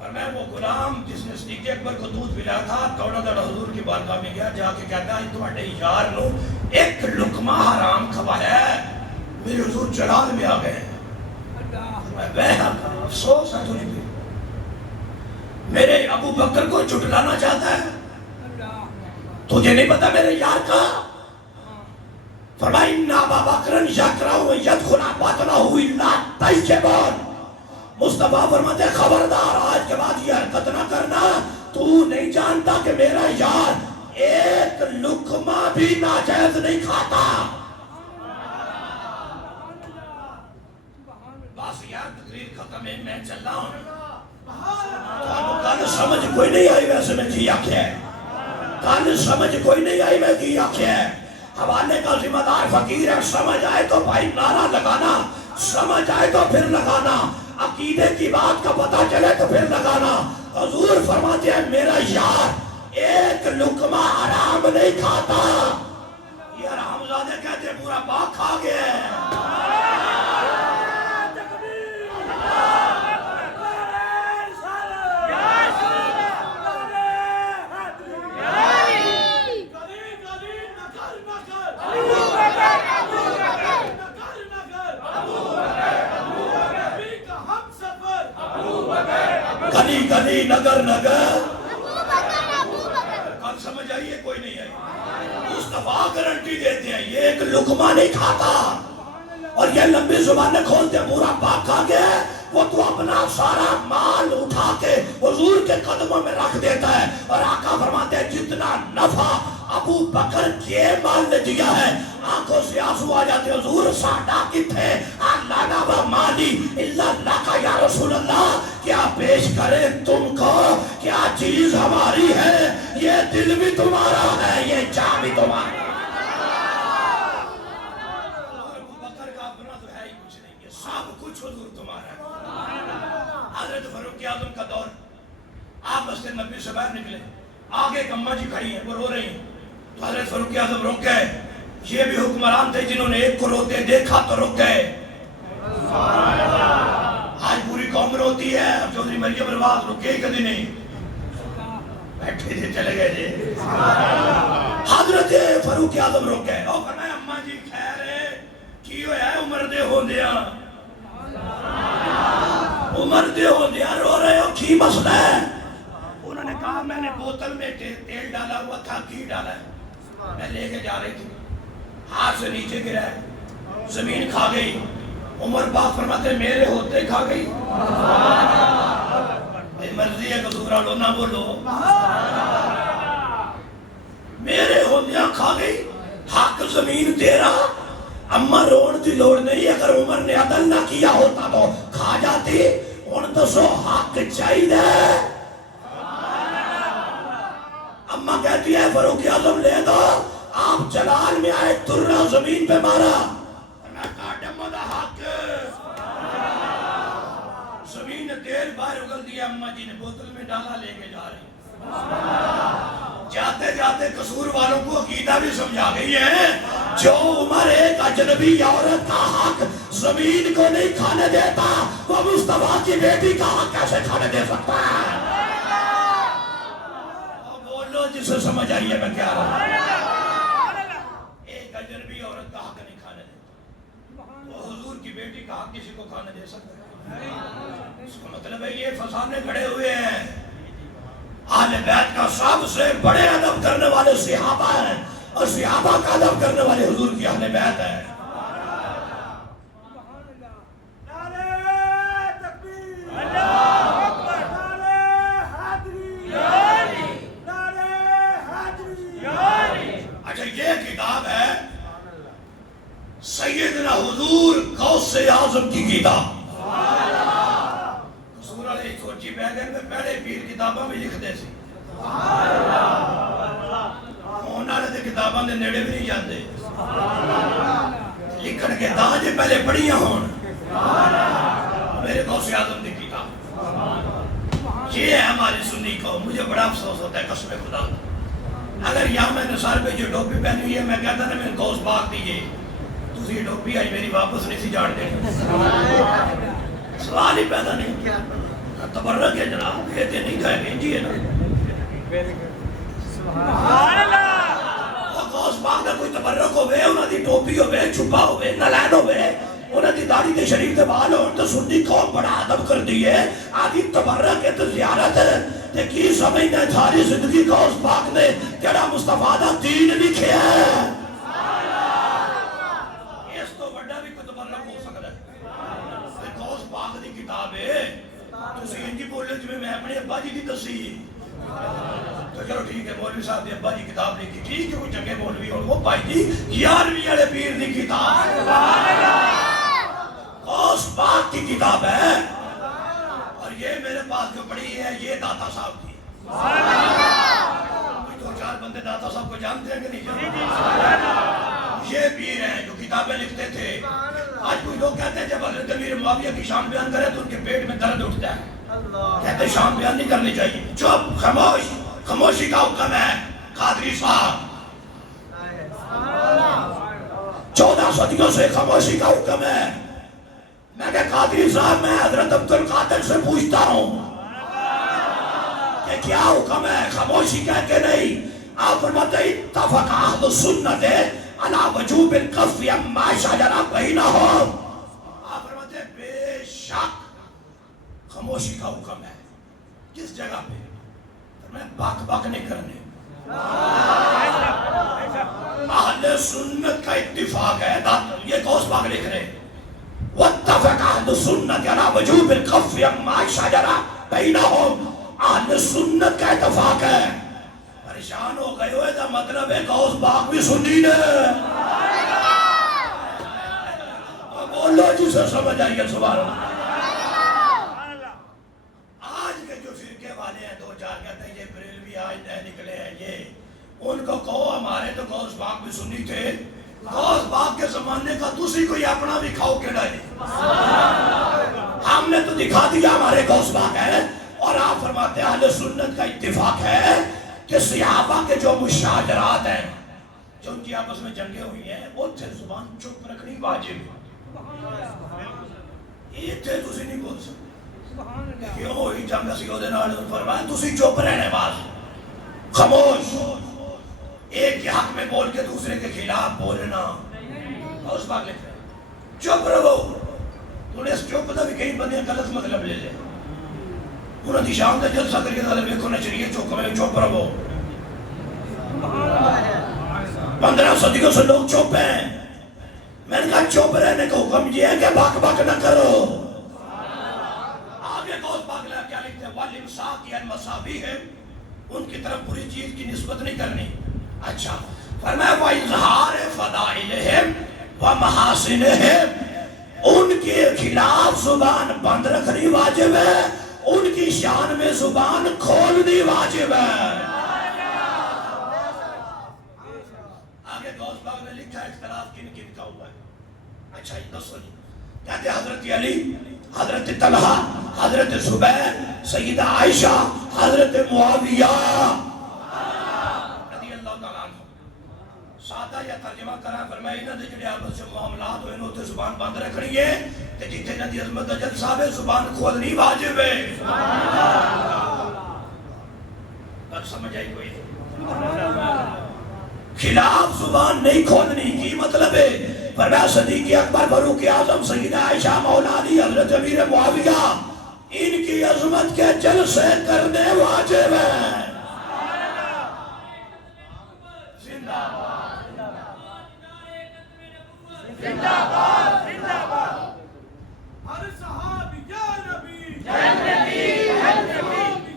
فرمایا، وہ غلام جس نے صدیق اکبر کو دودھ پلایا تھا دوڑا دوڑا حضور کی بارگاہ میں گیا، جا کے کہتا ہے تمہارے یار نو ایک لقمہ حرام کھوایا ہے، میرے حضور جلال میں آ گئے ہیں، میں بہا افسوس ہے تجھ پہ، میرے ابو بکر کو چٹلانا چاہتا ہے، تجھے نہیں پتا میرے یار کا؟ فرمایا ان ابا بکر یکرہ یدخل باطنہ الا طیبا، مصطفیٰ فرماتے ہیں خبردار آج کے بعد یہ حرکت نہ کرنا، تو نہیں جانتا کہ میرا یار ایک لقمہ بھی ناجائز نہیں کھاتا۔ بس یار تقریر ختم ہے، میں چل رہا ہوں، کل سمجھ کوئی نہیں آئی ویسے میں کیا کیا ہے، کل سمجھ کوئی نہیں آئی میں کیا کیا ہے، حوالے کا ذمہ دار فقیر ہے، سمجھ آئے تو بھائی نعرہ لگانا، سمجھ آئے تو پھر لگانا، عقیدے کی بات کا پتہ چلے تو پھر لگانا۔ حضور فرماتے ہیں میرا یار ایک لقمہ حرام نہیں کھاتا، یہ حرامزادے کہتے ہیں پورا باغ کھا گیا ہے۔ گلی گلی نگر نگر، کل سمجھ آئیے کوئی نہیں آئی، مصطفیٰ گارنٹی دیتے ہیں یہ ایک لقمہ نہیں کھاتا، اور یہ لمبی زبانیں کھولتے ہیں پورا باغ کھا گیا ہے، وہ تو اپنا سارا مال اٹھا کے حضور کے قدموں میں رکھ دیتا ہے، اور آقا فرماتے ہیں جتنا نفع ابو بکر کے مال نے دیا ہے، آنکھوں سے آنسو آ جاتے، حضور ساڈا کتھے لانا و مالی اللہ اللہ کا یا رسول اللہ، کیا پیش کریں تم کو، کیا چیز ہماری ہے، یہ دل بھی تمہارا ہے، یہ جان بھی تمہارا ہے۔ ابو بکر کا اپنا تو ہے ہی کچھ نہیں، یہ سب کچھ حضور تمہارا ہے۔ حضرت فاروق اعظم کا دور، آپ مسجد نبی سے باہر نکلے، آگے ایک اماں جی کھڑی ہیں، وہ رو رہی ہیں، تو حضرت فاروق اعظم رک گئے، یہ بھی حکمران تھے جنہوں نے ایک کو روتے دیکھا تو رک گئے۔ آج پوری قوم روتی ہے، اب چودھری مریم نواز رکے کبھی نہیں، بیٹھے تھے چلے گئے جی۔ حضرت فاروق اعظم رک گئے، اور فرمایا اماں جی خیر ہے کی ہویا ہے، عمر دے ہوندیاں، عمر دے ہوندیاں رو رہے ہو، کی مسئلہ ہے؟ انہوں نے کہا میں نے بوتل میں تیل ڈالا ہوا تھا، گھی ڈالا ہے، میں لے کے جا رہی تھی، ہاتھ سے نیچے گرا ہے، زمین کھا گئی، عمر پاک فرماتے میرے ہوتے کھا گئی، مرضی ہے قصور والو نہ بولو، میرے ہوندیاں کھا گئی، حق زمین تیرا، اما رون دی لوڑ نہیں، اگر عمر نے عدل نہ کیا ہوتا تو کھا جاتی، ان تو سو حق چاہیے۔ اما کہتی ہے فاروق اعظم لے دو، آپ جلال میں آئے ترہ زمین پہ مارا، میں کہا ڈمہ دا حق، زمین نے تیل باہر اگل دیا، اماں جی نے بوتل میں ڈالا لے کے جا رہی، جاتے جاتے قصور والوں کو عقیدہ بھی سمجھا گئی ہے، جو عمر ایک اجنبی عورت کا حق زمین کو نہیں کھانے دیتا، وہ مصطفیٰ کی بیٹی کا حق کیسے کھانے دے سکتا ہے؟ بولو جسے سمجھ آئیے میں کیا رہا ایک اجنبی عورت کا حق نہیں کھانے دیتا، وہ حضور کی بیٹی کا حق کسی کو کھانے دے سکتا ہے؟ اس کا مطلب ہے یہ فسانے کھڑے ہوئے ہیں، اہل بیت کا سب سے بڑے ادب کرنے والے صحابہ ہیں، اور صحابہ کا ادب کرنے والے حضور کی اہل بیت ہیں۔ اچھا یہ کتاب ہے سیدنا حضور غوث اعظم کی کتاب، قصور والے سوچی بیگن میں پہلے پیر کتابوں میں لکھتے سی، ہونا رہتے کتاب کتاباں دے نیڑے بھی نہیں جاندے لکھن کے تاں جے پہلے پڑھیاں ہون میرے غوث اعظم کی کتاب یہ ہے ہماری سنی قوم مجھے بڑا افسوس ہوتا ہے قسم خدا اگر یہاں میں نے سر پہ جو ٹوپی پہنی ہوئی ہے میں کہتا نا میں غوث پاک دیجئے تسی یہ ٹوپی آج میری واپس نہیں سی جاڑ دیں سوال ہی پیدا نہیں کیا تبرک ہے جناب یہ تے نہیں کہے گے جی ہے نا غوث پاک دا کوئی تبرک ہوئے انہاں دی ٹوپی ہوئے چھپا ہوئے نلین ہوئے انہاں دی داڑھی دے شریف دے بال ہون تو سنی قوم بڑا ادب کر دی ہے آدھی تبرک ہے تو زیارت ہے تے کی سمجھنا ہے ساری زندگی غوث پاک نے کیڑا مصطفیٰ دا دین لکھیا ہے اس تو بڑا بھی کوئی تبرک ہو سکتا ہے غوث پاک دی کتاب ہے تسی انجی بولے جو میں اپنے ابا جی دی دسی تو چلو ٹھیک ہے مولوی صاحب نے ابا جی کتاب لکھی ٹھیک ہے وہ چنگے مولوی اور وہ بھائی جی 11ویں والے پیر دی کتاب غوث پاک کی کتاب ہے اور یہ میرے پاس جو پڑھی ہے یہ داتا صاحب کی کوئی دو چار بندے داتا صاحب کو جانتے ہیں کہ نہیں جانتے یہ پیر ہیں جو کتابیں لکھتے تھے آج کوئی لوگ کہتے ہیں جب حضرت امیر معاویہ کی شان بیان کرے تو ان کے پیٹ میں درد اٹھتا ہے کہتے ہیں شان بیان نہیں کرنی چاہیے چپ خاموش خاموشی کا حکم ہے قادری صاحب 14 صدیوں سے خاموشی کا حکم ہے میں کہ قادری صاحب میں حضرت عبدالقادر سے پوچھتا ہوں کہ کیا حکم ہے خاموشی کہہ کے نہیں آپ فرماتے ہیں اتفق اہل السنت علی وجوب الکف عما شجر بینہم آپ فرماتے ہیں بے شک خاموشی کا حکم ہے کس جگہ پہ میں باک باک نہیں کرنے اہل سنت کا اتفاق ہے یہ غوث پاک لکھ رہے واتفق اہل سنت علی وجوب الکف عما شجر بینہم اہل سنت کا اتفاق ہے پریشان ہو گئے ہوئے دا مطلب ہے غوث پاک بھی سنی نے بولو جسے سمجھ آئیے سبحان اللہ نکلے ہیں یہ ان کو کہو ہمارے تو غوث پاک بھی سنی تھے غوث پاک کے زمانے کا دوسری کوئی اپنا بھی کھاؤ کے ڈالے ہم نے تو دکھا دیا ہمارے غوث پاک ہے اور آپ فرماتے ہیں اہل سنت کا اتفاق ہے کہ صحابہ کے جو مشاجرات ہیں جو ان کی آپس میں جنگیں ہوئی ہیں وہ تھے زبان چپ رکھنی واجب یہ تھے تسی نہیں بول سکتے کیوں ہوئی جنگ اسی ہو دینا فرمایا تسی چپ رہنے باز خاموش ایک کے حق میں بول کے دوسرے کے خلاف بولنا غوث پاک لکھ رہے ہیں چپ رہو تو نے اس چپ دا بھی کئی بندے غلط مطلب لے لے انہوں نے شام دا جلسہ کر کے طالب ایک نشریہ چپ رہو 15 صدیوں سے لوگ چپ ہیں میں نے کہا چپ رہنے کا حکم یہ ہے کہ باک باک نہ کرو آگے غوث پاک کیا لکھتے ہیں والمساق یا المساوی ہے ان کی طرف بری چیز کی نسبت نہیں کرنی اچھا فرمایا وَإِظْهَارِ فَضَائِلِهِمْ وَمَحَاسِنِهِمْ ان کے خلاف زبان بند رکھنی واجب ہے ان کی شان میں زبان کھولنی واجب ہے آگے غوث پاک نے لکھا اختلاف کن کن کا ہوا ہے اچھا یہ دسو جی کہتے حضرت علی حضرت طلحہ حضرت زبیر سیدہ عائشہ حضرت معاویہ رضی اللہ تعالیٰ عنہ سادہ یا ترجمہ کرا فرمایا انہوں نے جڑے آپس سے معاملات ہوئے انہوں نے زبان بند رکھنی ہے کہ جتنے نہ دی عظمت جل صاحب زبان کھولنی واجب ہے بات سمجھ آئی کوئی خلاف زبان نہیں کھولنی کی مطلب ہے فرمایا صدیق اکبر فاروق اعظم سیدہ عائشہ مولا علی حضرت امیر معاویہ ان کی عظمت کے جلسے کرنے واجب ہے زندہ باد زندہ باد زندہ باد ہر صحابی یا نبی جنتی جنتی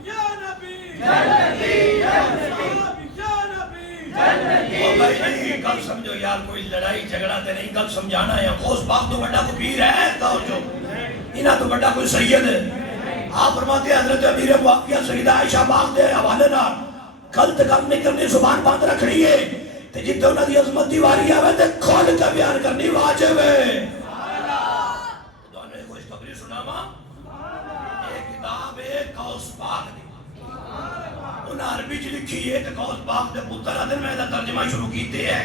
یا نبی جنتی جنتی یا نبی جنتی او بھائی گل سمجھو یار کوئی لڑائی جھگڑا تے نہیں گل سمجھانا ہے غوث پاک تو بڑا کوئی پیر ہے توجہ انہاں تو بڑا کوئی سید ہے آپ فرماتے ہیں حضرت امیر معاویہ سیدہ عائشہ پاک دے حوالے نال غلط کام نہیں کرنی زبان بند رکھنی ہے تے جتنے انہاں دی عظمت دی واری آوے تے کھول کے بیان کرنی واجب ہے. دونوں خوشخبری سناواں. ایک کتاب ہے غوث پاک دی. انہاں عربی چ لکھی ہے تے غوث پاک دے پتر آدن میں دا ترجمہ شروع کیتے ہیں.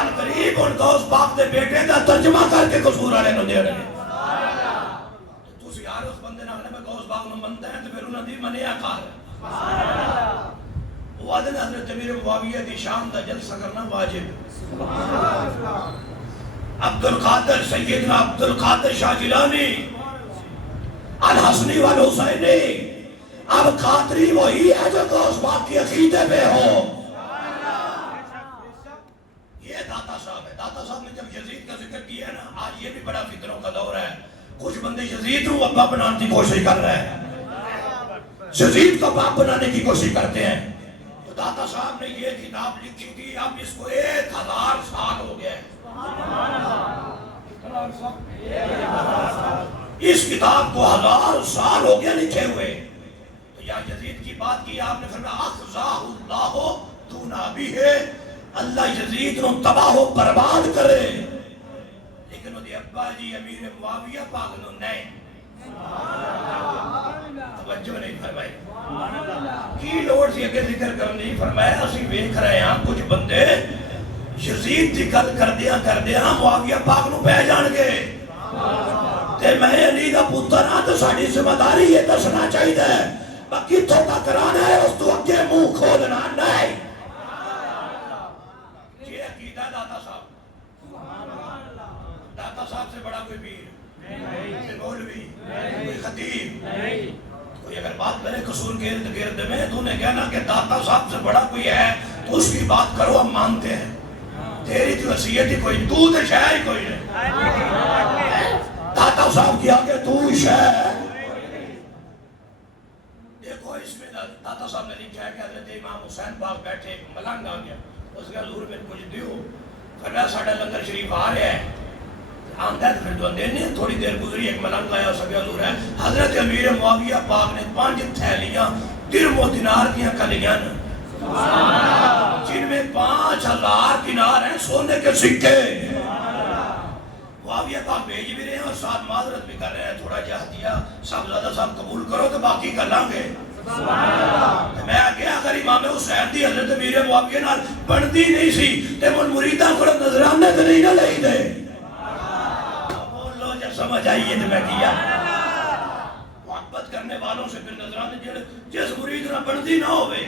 ان قریب ان غوث پاک دے بیٹے دا ترجمہ کر کے قصور والے نوں دے رہے ہیں. تسی یار اس بندے نال میں غوث پاک نوں منتا ہے تے پھر انہاں دی منیا کر. وہ آدھے حضرت امیر معاویہ دی شان دا جلسہ کرنا واجب. عبد القادر سیدنا عبد القادر شاہ جیلانی الحسنی والحسینی اب قادری وہی ہے جو غوث پاک کے عقیدے پہ ہو. یہ داتا صاحب ہے. داتا صاحب نے جب یزید کا ذکر کیا ہے نا, آج یہ بھی بڑا فتنوں کا دور ہے. کچھ بندے یزید کو ابا بنانے کی کوشش کر رہے ہیں, یزید کو باپ بنانے کی کوشش کرتے ہیں. تو داتا صاحب نے یہ کتاب لکھی تھی, اب اس کو 1000 سال ہو گئے. اس کتاب کو 1000 سال ہو گیا لکھے ہوئے. تو یا یزید کی بات کی آپ نے فرمایا اخزاہ اللہ دون ابی ہے, اللہ یزید نو تباہ و برباد کرے, لیکن وہ دی ابا جی امیر معاویہ پاک نو نہیں. توجہ نہیں فرمائی. کی لوڑ سی اگے ذکر کرنی. فرمایا اسی ویکھ رہے ہیں کچھ بندے یزید دی گل کردیاں معاویہ پاک نو پہ جان گے. تے میں علی دا پتر ہاں تے ساڈی ذمہ داری یہ دسنا چاہیے باقی کتھوں تک کرانا ہے اس تو اگے منہ کھولنا نہیں. یہ عقیدہ داتا صاحب. داتا صاحب سے بڑا کوئی پیر, کوئی مولوی, کوئی خطیب, کوئی اگر بات کرے قصور کے ارد گرد میں تو نے کہنا کہ داتا صاحب سے بڑا کوئی ہے تو اس کی بات کرو, ہم مانتے ہیں. تیری تو وصیت ہی کوئی, تو تے شے ہی کوئی نہیں. داتا صاحب کی آگے تو شے. دیکھو اس میں داتا صاحب نے لکھا ہے کہ حضرت امام حسین پاک بیٹھے, ملنگ آ گیا, اس کے حضور میں کچھ دیو. فرمایا ساڈا لنگر شریف آ رہا ہے. آمدہ پھر تو دینے تھوڑی دیر گزری, ایک ملنگ آیا, سب حضور ہے حضرت امیر معاویہ پاک نے 5 تھیلیاں درم و دینار کیا کلیاں جن میں 5000 دینار ہیں سونے کے سکے. معاویہ پاک بھیج بھی رہے ہیں اور ساتھ معذرت بھی کر رہے ہیں, تھوڑا جا ہدیہ صاحبزادہ صاحب قبول کرو تو باقی کر لیں گے. میں گیا اگر امام حسین دی حضرت امیر معاویہ نال بنتی نہیں سی تے من مریداں کو نظرانے تے نہیں نہ لئی دے. بول لو جب سمجھ آئیے تو میں کیا محبت کرنے والوں سے پھر نظرانے جس مرید نہ بنتی نہ ہوئے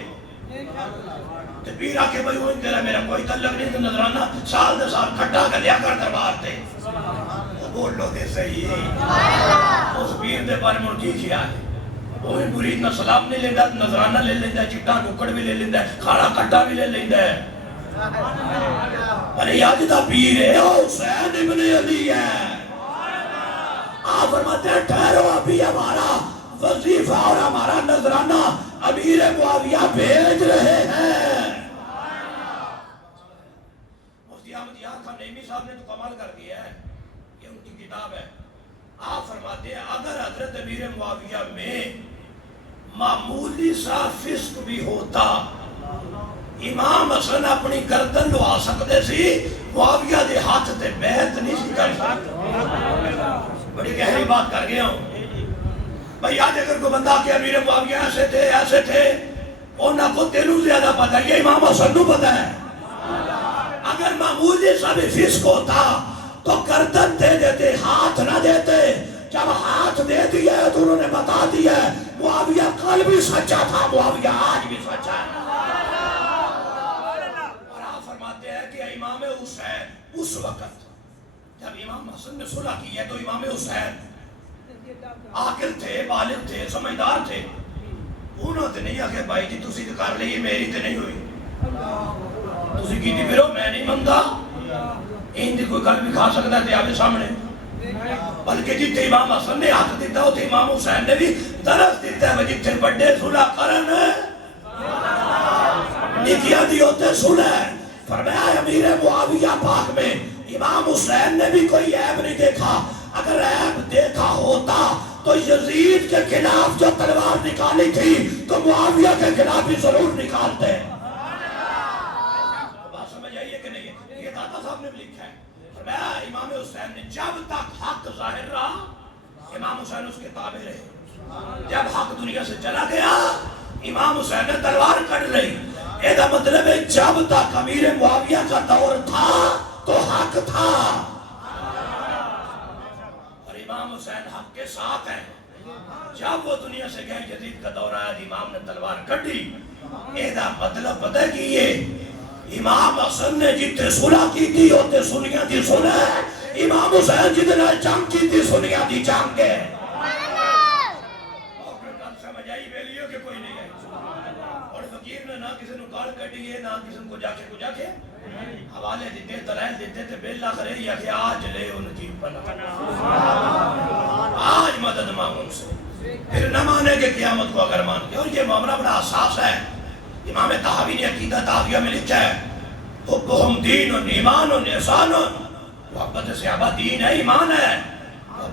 تو پیر آکے بھائی وہ تیرا میرا کوئی تعلق نہیں, تو نظرانہ سال دے سال کھٹا کر لیا کر دربار تے. بول لو دے صحیح اس پیر دے بارے میں کی خیال ہے. وہی مرید نہ سلام نہیں لیندہ, نظرانہ لے لیندہ, چٹا نکڑ بھی لے لیندہ, کھانا کھٹا بھی لے لیندہ. ارے آج دا پیر ہے حسین ابن علی ہے. آپ فرماتے ہیں ٹھہرو, ابھی ہمارا وظیفہ اور ہمارا نظرانہ امیر معاویہ بھیج رہے ہیں. مفتی احمد یار خان نعیمی صاحب نے تو کمال کر دیا ہے, یہ ان کی کتاب ہے. آپ فرماتے ہیں اگر حضرت امیر معاویہ میں معمولی سا فسق بھی ہوتا, امام حسن اپنی گردن لوا سکتے سی, معاویہ دے ہاتھ تے بیعت نہیں سی کر سکتے. بڑی گہری بات کر گیا ہوں بھائی. آج اگر کوئی بندہ کہ امیر معاویہ ایسے تھے انہاں کو تینوں زیادہ پتہ ہے, یہ امام حسن کو پتہ ہے. اگر معمولی سا بھی فسق ہوتا تو گردن دے دیتے, ہاتھ نہ دیتے. جب ہاتھ دے دیا تو انہوں نے بتا دیا معاویہ کل بھی سچا تھا, معاویہ آج بھی سچا ہے. اور آپ فرماتے ہیں کہ امام حسین اس وقت جب امام حسن نے صلح کی ہے تو امام حسین عاقل تھے, بالغ تھے, سمجھدار تھے. انہوں نے نہیں آکے بھائی جی تسی تو کر لئی, میری تے نہیں ہوئی, تسی کی تھی پھرو میں نہیں منتا. ان دی کوئی گل بھی کھا سکتا ہے آپ سامنے, بلکہ جتنے امام حسن نے ہاتھ دیتا ہوتے امام حسین نے بھی درس دیتا ہے. جتنے بڑے صلح کرن نکیاں دی ہوتے صلح. فرمایا امیر معاویہ پاک میں امام حسین نے بھی کوئی عیب نہیں دیکھا. اگر عیب دیکھا ہوتا تو یزید کے خلاف جو تلوار نکالی تھی تو معاویہ کے خلاف بھی ضرور نکالتے. حسین نے جب تک حق ظاہر رہا امام حسین اس کے تابع رہے، جب حق دنیا سے چلا گیا امام حسین نے تلوار کٹ لی۔ یہ مطلب ہے جب تک امیر معاویہ کا دور تھا تو حق تھا، اور امام حسین حق کے ساتھ ہیں۔ جب وہ دنیا سے گئے یزید کا دور آیا امام نے تلوار کٹی۔ یہ مطلب پتہ ہے کہ یہ امام حسن نے جتنے صلح کی تھی ہوتے سنیاں دی صلح، امام حسین جتنا جنگ کی تھی سنیاں دی جنگ ہے۔ سمجھ آئی بیلیوں کہ کوئی نہیں ہے؟ اور فقیر نے نہ کسی نے گال کٹی ہے نہ کسی کو جا کے حوالے دیتے دلائل دیتے تھے بیلا کرے یا کہ آج لے ان کی پناہ، آج مدد مانگ ان سے، پھر نہ مانے کہ قیامت کو اگر مان کے۔ اور یہ معاملہ بڑا حساس ہے۔ امام طحاوی نے عقیدہ طحاویہ میں لکھا ہے حبہم دین ایمان احسان، محبت صحابہ دین ہے ایمان ہے،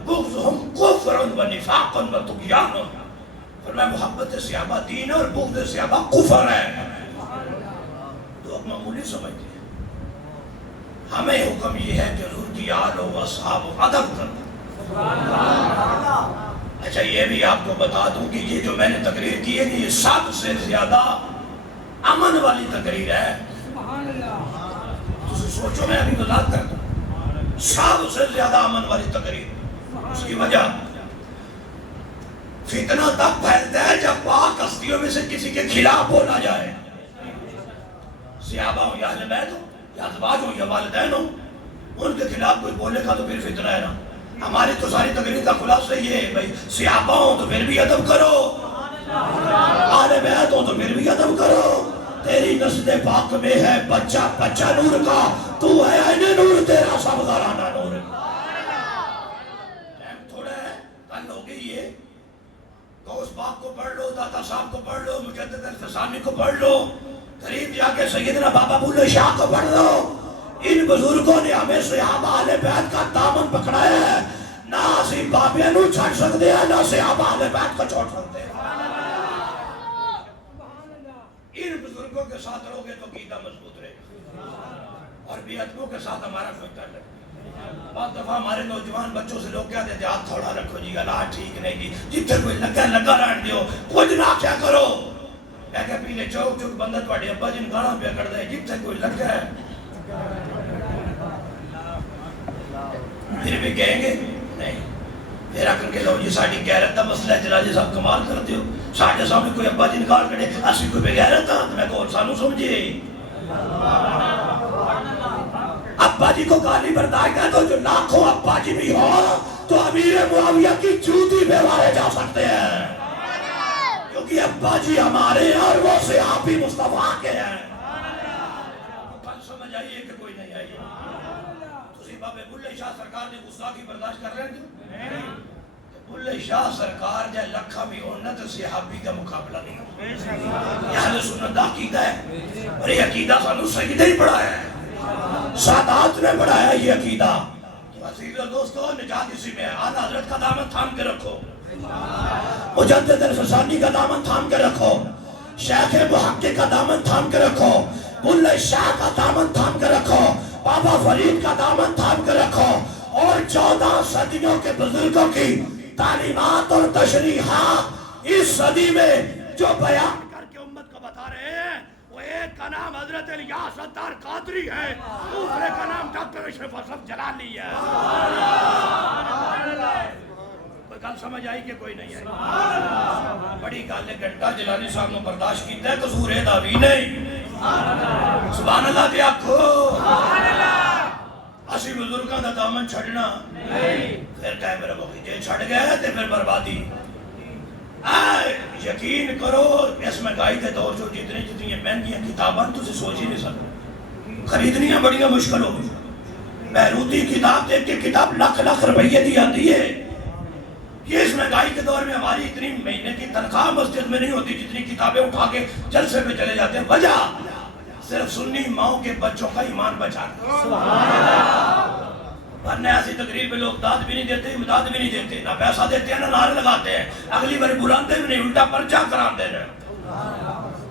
بغضہم کفر و نفاق و طغیان، فرمایا محبت صحابہ دین اور بغض صحابہ کفر ہے۔ لوگ معمولی سمجھتے ہیں، ہمیں حکم یہ ہے کہ حضور کی آل و اصحاب و ادب کرنا۔ اچھا یہ بھی آپ کو بتا دوں کہ یہ جو میں نے تقریر کی ہے یہ سب سے زیادہ امن والی تقریر ہے۔ تُسی سوچو میں ابھی وضاحت کرتا ہوں، سب سے زیادہ امن والی تقریر۔ اس کی وجہ فتنہ تب پھیلتا ہے جب پاک ہستیوں میں سے کسی کے خلاف بولا جائے، صحابہ ہو یا اہل بیت ہو یا ازواج ہو یا والدین ہو، ان کے خلاف کوئی بولے گا تو پھر فتنہ ہے نا۔ ہماری تو ساری تقریر کا خلاصہ یہ ہے بھائی صحابہ ہو تو پھر بھی ادب کرو، اہل بیت ہو تو پھر بھی ادب کرو، تیری نسل پاک میں ہے بچہ بچہ نور کا، تو ہے عین نور، تیرا سب گھرانہ نور۔ ٹائم تھوڑا ہے، کل ہو گئی یہ، غوث پاک کو پڑھ لو، داتا صاحب کو پڑھ لو، مجدد الفسانی کو پڑھ لو، قریب جا کے سیدنا بابا بلے شاہ کو پڑھ لو۔ ان بزرگوں نے ہمیں صحابہ اہل بیت کا دامن پکڑایا ہے، نہ اسی بابے نو چھڑ سکتے ہیں نہ صحابہ اہل بیت کو چھوڑ سکتے ہیں۔ ان بزرگوں کے ساتھ رہو گے تو عقیدہ مضبوط رہے گا، اور بے ادبوں کے ساتھ ہمارا کوئی تعلق نہیں۔ بعض دفعہ ہمارے نوجوان بچوں سے لوگ کہتے ہیں ہاتھ تھوڑا رکھو جی، اللہ ٹھیک نہیں جی، جتنے کوئی لگا رہن دیو، کچھ نہ کیا کرو۔ میں کہ پیلے چوک چوک بندہ تواڈے ابا جی گالاں پہ کر دے، جتنے کوئی لگا ہے پھر بھی کہیں گے نہیں، پھر آکر کے لو جی ساڑی غیرت دا مسئلہ ہے، جلال جی صاحب کمال کرتے ہو، ساڑھے سامنے کوئی ابا جی نکال کڑے اسی کوئی بے غیرت ہاں، میں کہو سانو سمجھے۔ ابا جی کو گالی برداشت ہے تو جو لاکھوں ابا جی بھی ہو تو امیر معاویہ کی جوتی پہ مارے جا سکتے ہیں، کیونکہ ابا جی ہمارے ہیں اور وہ صحابی مصطفیٰ کے ہیں۔ بات سمجھ آئیے کہ کوئی نہیں آئیے؟ تسی بابے بلے شاہ سرکار نے گستاخی برداشت کر رہے ہیں؟ بلے شاہ سرکار جائے لکھا بھی ہونا تو صحابی کا مقابلہ نہیں ہو۔ یہ اہل سنت دا عقیدہ ہے، اور یہ عقیدہ سانو سجدہ ہی پڑھا ہے، سادات نے پڑھایا یہ عقیدہ۔ عزیز و دوستو نجات اسی میں ہے، آن حضرت کا دامن تھام کے رکھو، مجدد الفسانی کا دامن تھام کے رکھو، شیخ محقق کا دامن تھام کے رکھو، بلے شاہ کا دامن تھام کے رکھو، بابا فرید کا دامن تھام کے رکھو، اور 14 صدیوں کے بزرگوں کی تعلیمات اور تشریحات اس صدی میں جو بیان کر کے امت کو بتا رہے ہیں، وہ ایک کا نام حضرت الیاس ستار قادری ہے، دوسرے کا نام ڈاکٹر اشرف اصف جلالی ہے۔ کوئی گل سمجھ آئی کہ کوئی نہیں آئی؟ بڑی گل ہے، گھنٹہ جلالی صاحب نے برداشت کیتا ہے، قصور ہے دا بھی نہیں۔ سبحان اللہ دے آکھو، اسی بزرگاں دا دامن چھڑنا پھر کہے میرے بخی جے چھڑ گئے تے پھر بربادی۔ یقین کرو اس مہنگائی کے دور جو جتنی مہنگیاں کتاباں تسی سوچ ہی نہیں سکتے، خریدنیاں بڑیاں مشکل ہو گئی۔ بیروتی کتاب دیکھ کے کتاب لاکھ روپیے دی آتی ہے۔ یہ اس مہنگائی کے دور میں ہماری اتنی مہینے کی تنخواہ مسجد میں نہیں ہوتی جتنی کتابیں اٹھا کے جلسے پہ چلے جاتے ہیں۔ وجہ صرف سنی ماؤں کے بچوں کا ایمان بچانا، ورنہ ایسی تقریر پہ لوگ داد بھی نہیں دیتے، امداد بھی نہیں دیتے، نہ پیسہ دیتے ہیں نہ نعرے لگاتے ہیں، اگلی باری بلاتے بھی نہیں، الٹا پرچہ کراتے ہیں۔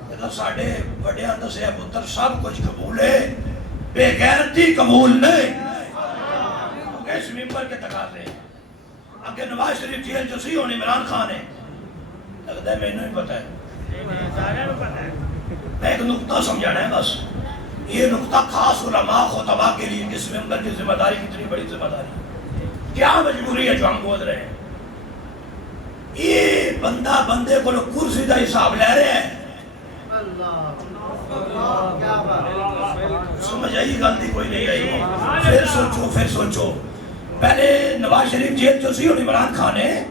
لیکن ساڑھے بڑے دسے پتر سب کچھ قبول ہے، بے غیرتی قبول نہیں۔ اس ممبر کے تقاضے اگر نواز شریف جیل جو سی ہون عمران خان ہے لگتا ہے مینوں ہی پتہ ہے میں ایک نقطہ سمجھانا ہے بس یہ نقطہ خاص علماء خطباء کے لیے اس ممبر کی ذمہ داری کتنی بڑی ذمہ داری کیا مجبوری ہے جو ہم بول رہے ہیں یہ بندہ بندے کو لوگ کرسی کا حساب لے رہے ہیں سمجھ آئی غلطی کوئی نہیں آئی پھر سوچو پہلے نواز شریف جیل جو سی عمران خان ہے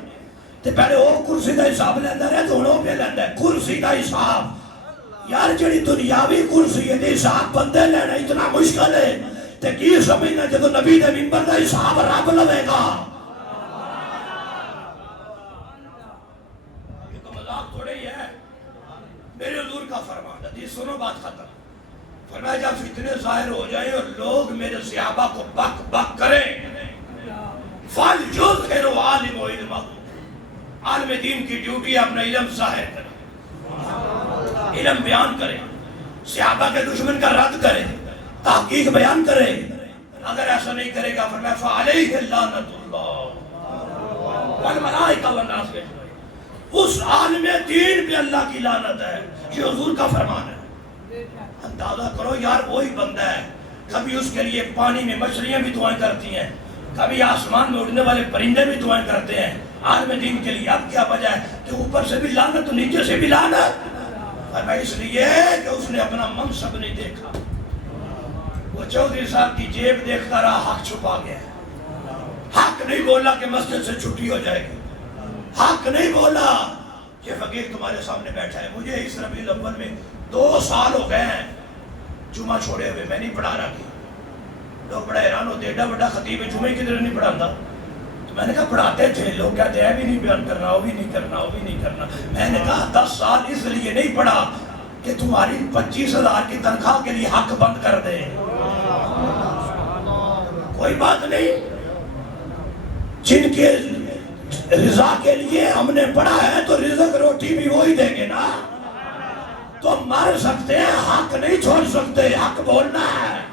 تو پہلے وہ کرسی کا حساب لینا رہے تو انہوں پہ لینا ہے کرسی کا حساب یار جڑی دنیاوی کرسی ہے حساب بندے لینا اتنا مشکل ہے تو کی سمجھنا جب نبی نے ممبر کا حساب رب لوے گا یہ تو مذاق تھوڑے ہی ہے میرے حضور کا فرمان حدیث سنو بات ختم فرمایا جب فتنے ظاہر ہو جائیں اور لوگ میرے صحابہ کو بک بک کریں فَلْيُظْهِرُ عَالِمُ عِلْمَهُ عالم دین کی ڈیوٹی اپنا علم ظاہر کرے علم بیان کرے صحابہ کے دشمن کا رد کرے تحقیق بیان کرے اگر ایسا نہیں کرے گا فرمایا فَعَلَيْهِ اللَّعْنَةُ اللَّهُ وَالْمَلَائِكَةُ وَالنَّاسُ أَجْمَعِينَ اس عالم دین پہ اللہ کی لعنت ہے یہ حضور کا فرمان ہے اندازہ کرو یار وہی بندہ ہے کبھی اس کے لیے پانی میں مچھلیاں بھی دعائیں کرتی ہیں کبھی آسمان میں اڑنے والے پرندے بھی دعائیں کرتے ہیں عالم دین کے لیے اب کیا وجہ ہے کہ اوپر سے بھی لعنت تو نیچے سے بھی لعنت اور میں اس لیے کہ اس نے اپنا منصب نہیں دیکھا وہ چودھری صاحب کی جیب دیکھتا رہا حق چھپا گیا حق نہیں بولا کہ مسجد سے چھٹی ہو جائے گی حق نہیں بولا یہ فقیر تمہارے سامنے بیٹھا ہے مجھے اس ربیع الاول میں 2 سال ہو گئے ہیں جمعہ چھوڑے ہوئے میں نہیں پڑھا رہا کی لوگ بڑا حیران ہوتے ایڈا بڑا خطیب جمعے کی طرح نہیں پڑھاتا تو میں نے کہا پڑھاتے تھے لوگ کہتے ہیں بھی نہیں بیان کرنا وہ بھی نہیں کرنا وہ بھی نہیں کرنا میں نے کہا 10 سال اس لیے نہیں پڑھا کہ تمہاری 25,000 کی تنخواہ کے لیے حق بند کر دے کوئی بات نہیں جن کے رضا کے لیے ہم نے پڑھا ہے تو رزق روٹی بھی وہی دیں گے نا تو مر سکتے ہیں حق نہیں چھوڑ سکتے حق بولنا ہے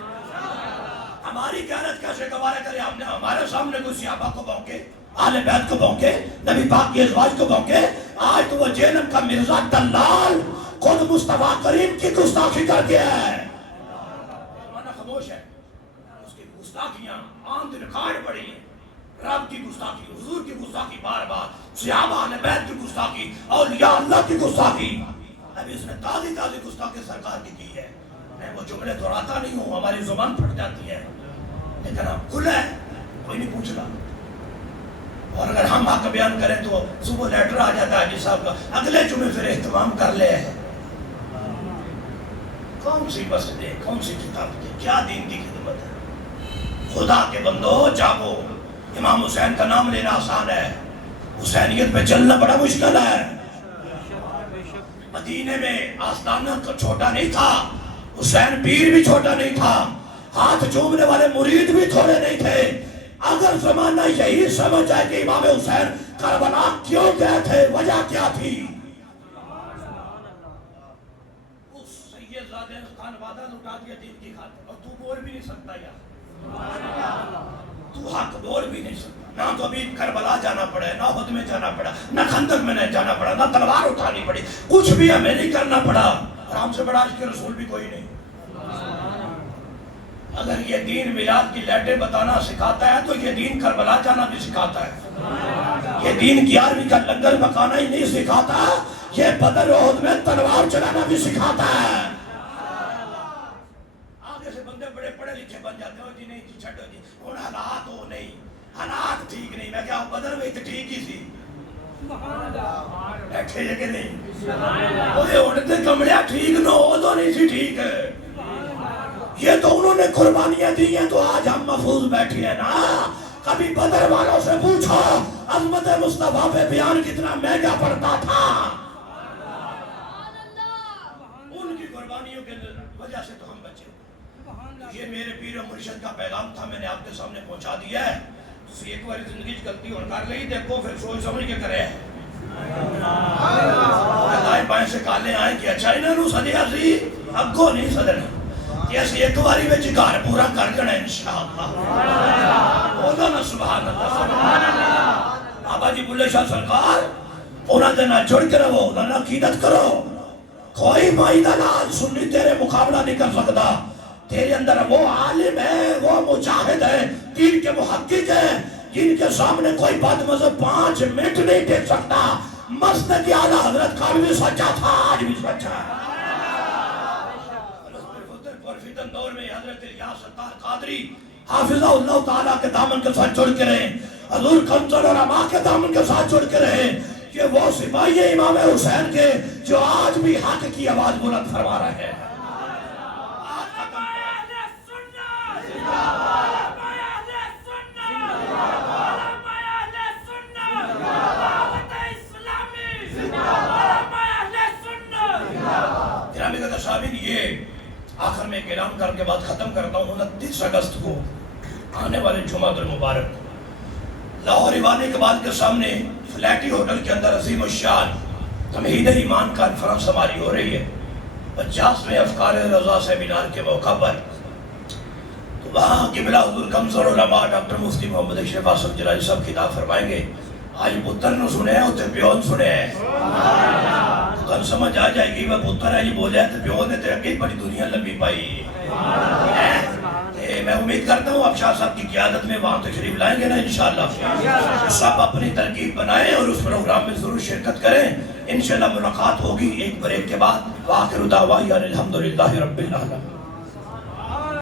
ہماری غیرت کیسے گوارا کرے ہم نے ہمارے سامنے کوئی صحابہ کو بھونکے اہل بیت کو بھونکے نبی پاک کی ازواج کو بھونکے آج تو وہ جہنم کا مرزا دلال خود مصطفیٰ کریم کی گستاخی کر گیا ہے زمانہ خاموش ہے اس کی گستاخیاں آن دی ریکارڈ پڑی ہیں رب کی گستاخی حضور کی گستاخی بار بار صحابہ اہل بیت کی گستاخی اولیاء اللہ کی گستاخی ابھی اس نے تازی گستاخی سرکار کی ہے میں وہ جملے دہراتا نہیں ہوں ہماری زبان پھٹ جاتی ہے لیکن اب کھلا ہے کوئی نہیں پوچھ رہا اور اگر ہم حق بیان کریں تو صبح لیٹر آ جاتا ہے جی صاحب کا اگلے جمعے پھر اہتمام کر لے کون سی مسجد ہے کون سی کتاب کی کیا دین کی خدمت ہے خدا کے بندو جاگو امام حسین کا نام لینا آسان ہے حسینیت پہ چلنا بڑا مشکل ہے مدینے میں آستانہ چھوٹا نہیں تھا حسین پیر بھی چھوٹا نہیں تھا ہاتھ چومنے والے مرید بھی تھوڑے نہیں تھے اگر زمانہ یہی سمجھ آئے کہ امام حسین کربلا کیوں گئے تھے وجہ کیا تھی اس سید زادہ خان وعدہ لٹا دیا دین کی خاطر اور تو بول بھی نہیں سکتا یار تو حق بول بھی نہیں سکتا نہ تو ابھی کربلا جانا پڑے نہ احد میں جانا پڑا نہ خندق میں نہیں جانا پڑا نہ تلوار اٹھانی پڑی کچھ بھی ہمیں نہیں کرنا پڑا اور ہم سے بڑا عاشق رسول بھی کوئی نہیں اگر یہ دین میلاد کی لیٹیں بتانا سکھاتا ہے تو یہ دین کربلا جانا بھی سکھاتا ہے یہ دین 11ویں کا لنگر پکانا ہی نہیں سکھاتا یہ بدر احد میں تلوار چلانا بھی سکھاتا ہے آگے سے بندے بڑے پڑھے لکھے بن جاتے ہو جی نہیں جی چھٹو جی ان حالات ہو نہیں حالات ٹھیک نہیں میں کہا بدر میں تو ٹھیک ہی تھی بیٹھے جگہ نہیں وہ اڑتے کمڑیا ٹھیک نہ ہو تو نہیں سی ٹھیک ہے یہ تو انہوں نے قربانیاں دی ہیں تو آج ہم محفوظ بیٹھے ہیں نا کبھی بدر والوں سے پوچھو عظمت مصطفیٰ پہ بیان کتنا مہنگا پڑتا تھا ان کی قربانیوں کی وجہ سے تو ہم بچے یہ میرے پیر و مرشد کا پیغام تھا میں نے آپ کے سامنے پہنچا دیا ہے تو ایک بار زندگی غلطی اور کر لئی دیکھو پھر سوچ سمجھ کے کرے دائیں بائیں سے کالے آئیں کہ اچھا انہوں نے سدیا سی اگو نہیں سدنا جیسے ایک باری میں گھر پورا کر جانا انشاءاللہ بولو نا سبحان اللہ بابا جی بلے شاہ سرکار انہوں نے نہ جڑ کے رہو انہوں نے عقیدت کرو کوئی معاہدہ نال سنی تیرے مقابلہ نہیں کر سکتا تیرے اندر وہ عالم ہے وہ مجاہد ہے دین کے محقق ہے جن کے سامنے کوئی بد مذہب 5 منٹ نہیں ٹک سکتا مسجد کی اعلیٰ حضرت کا بھی سچا تھا آج بھی سچا ہے پرفتن دور میں حضرت الیاس ستار قادری حافظہ اللہ تعالیٰ کے دامن کے ساتھ جڑ کے رہے حضور کمزل اور عما کے دامن کے ساتھ جڑ کے رہے کہ وہ سپاہی امام حسین کے جو آج بھی حق کی آواز بلند فرما رہے ہیں آخر میں اعلان کر کے بعد ختم کرتا ہوں 29 اگست کو آنے والے جمعہ المبارک لاہور ایوانی اقبال کے سامنے فلیٹی ہوٹل کے اندر عظیم الشان تمہید ایمان کانفرنس ہماری ہو رہی ہے 50ویں افکار رضا سیمینار کے موقع پر تو وہاں قبلہ حضور کمزور علماء ڈاکٹر مفتی محمد اشرف حسن جلالی صاحب خطاب فرمائیں گے آج پتر نو سنے ہیں ہوتے پیون سنے ہیں کل سمجھ آ جائے گی وہ پتر ہے جی بولے ہیں تو پیون نے تیرے کئی بڑی دنیا لمبی پائی میں امید کرتا ہوں آپ شاہ صاحب کی قیادت میں وہاں تشریف لائیں گے نا انشاءاللہ سب اپنی ترکیب بنائیں اور اس پروگرام میں ضرور شرکت کریں انشاءاللہ ملاقات ہوگی ایک بریک کے بعد وآخر دعوانا الحمدللہ رب العالمین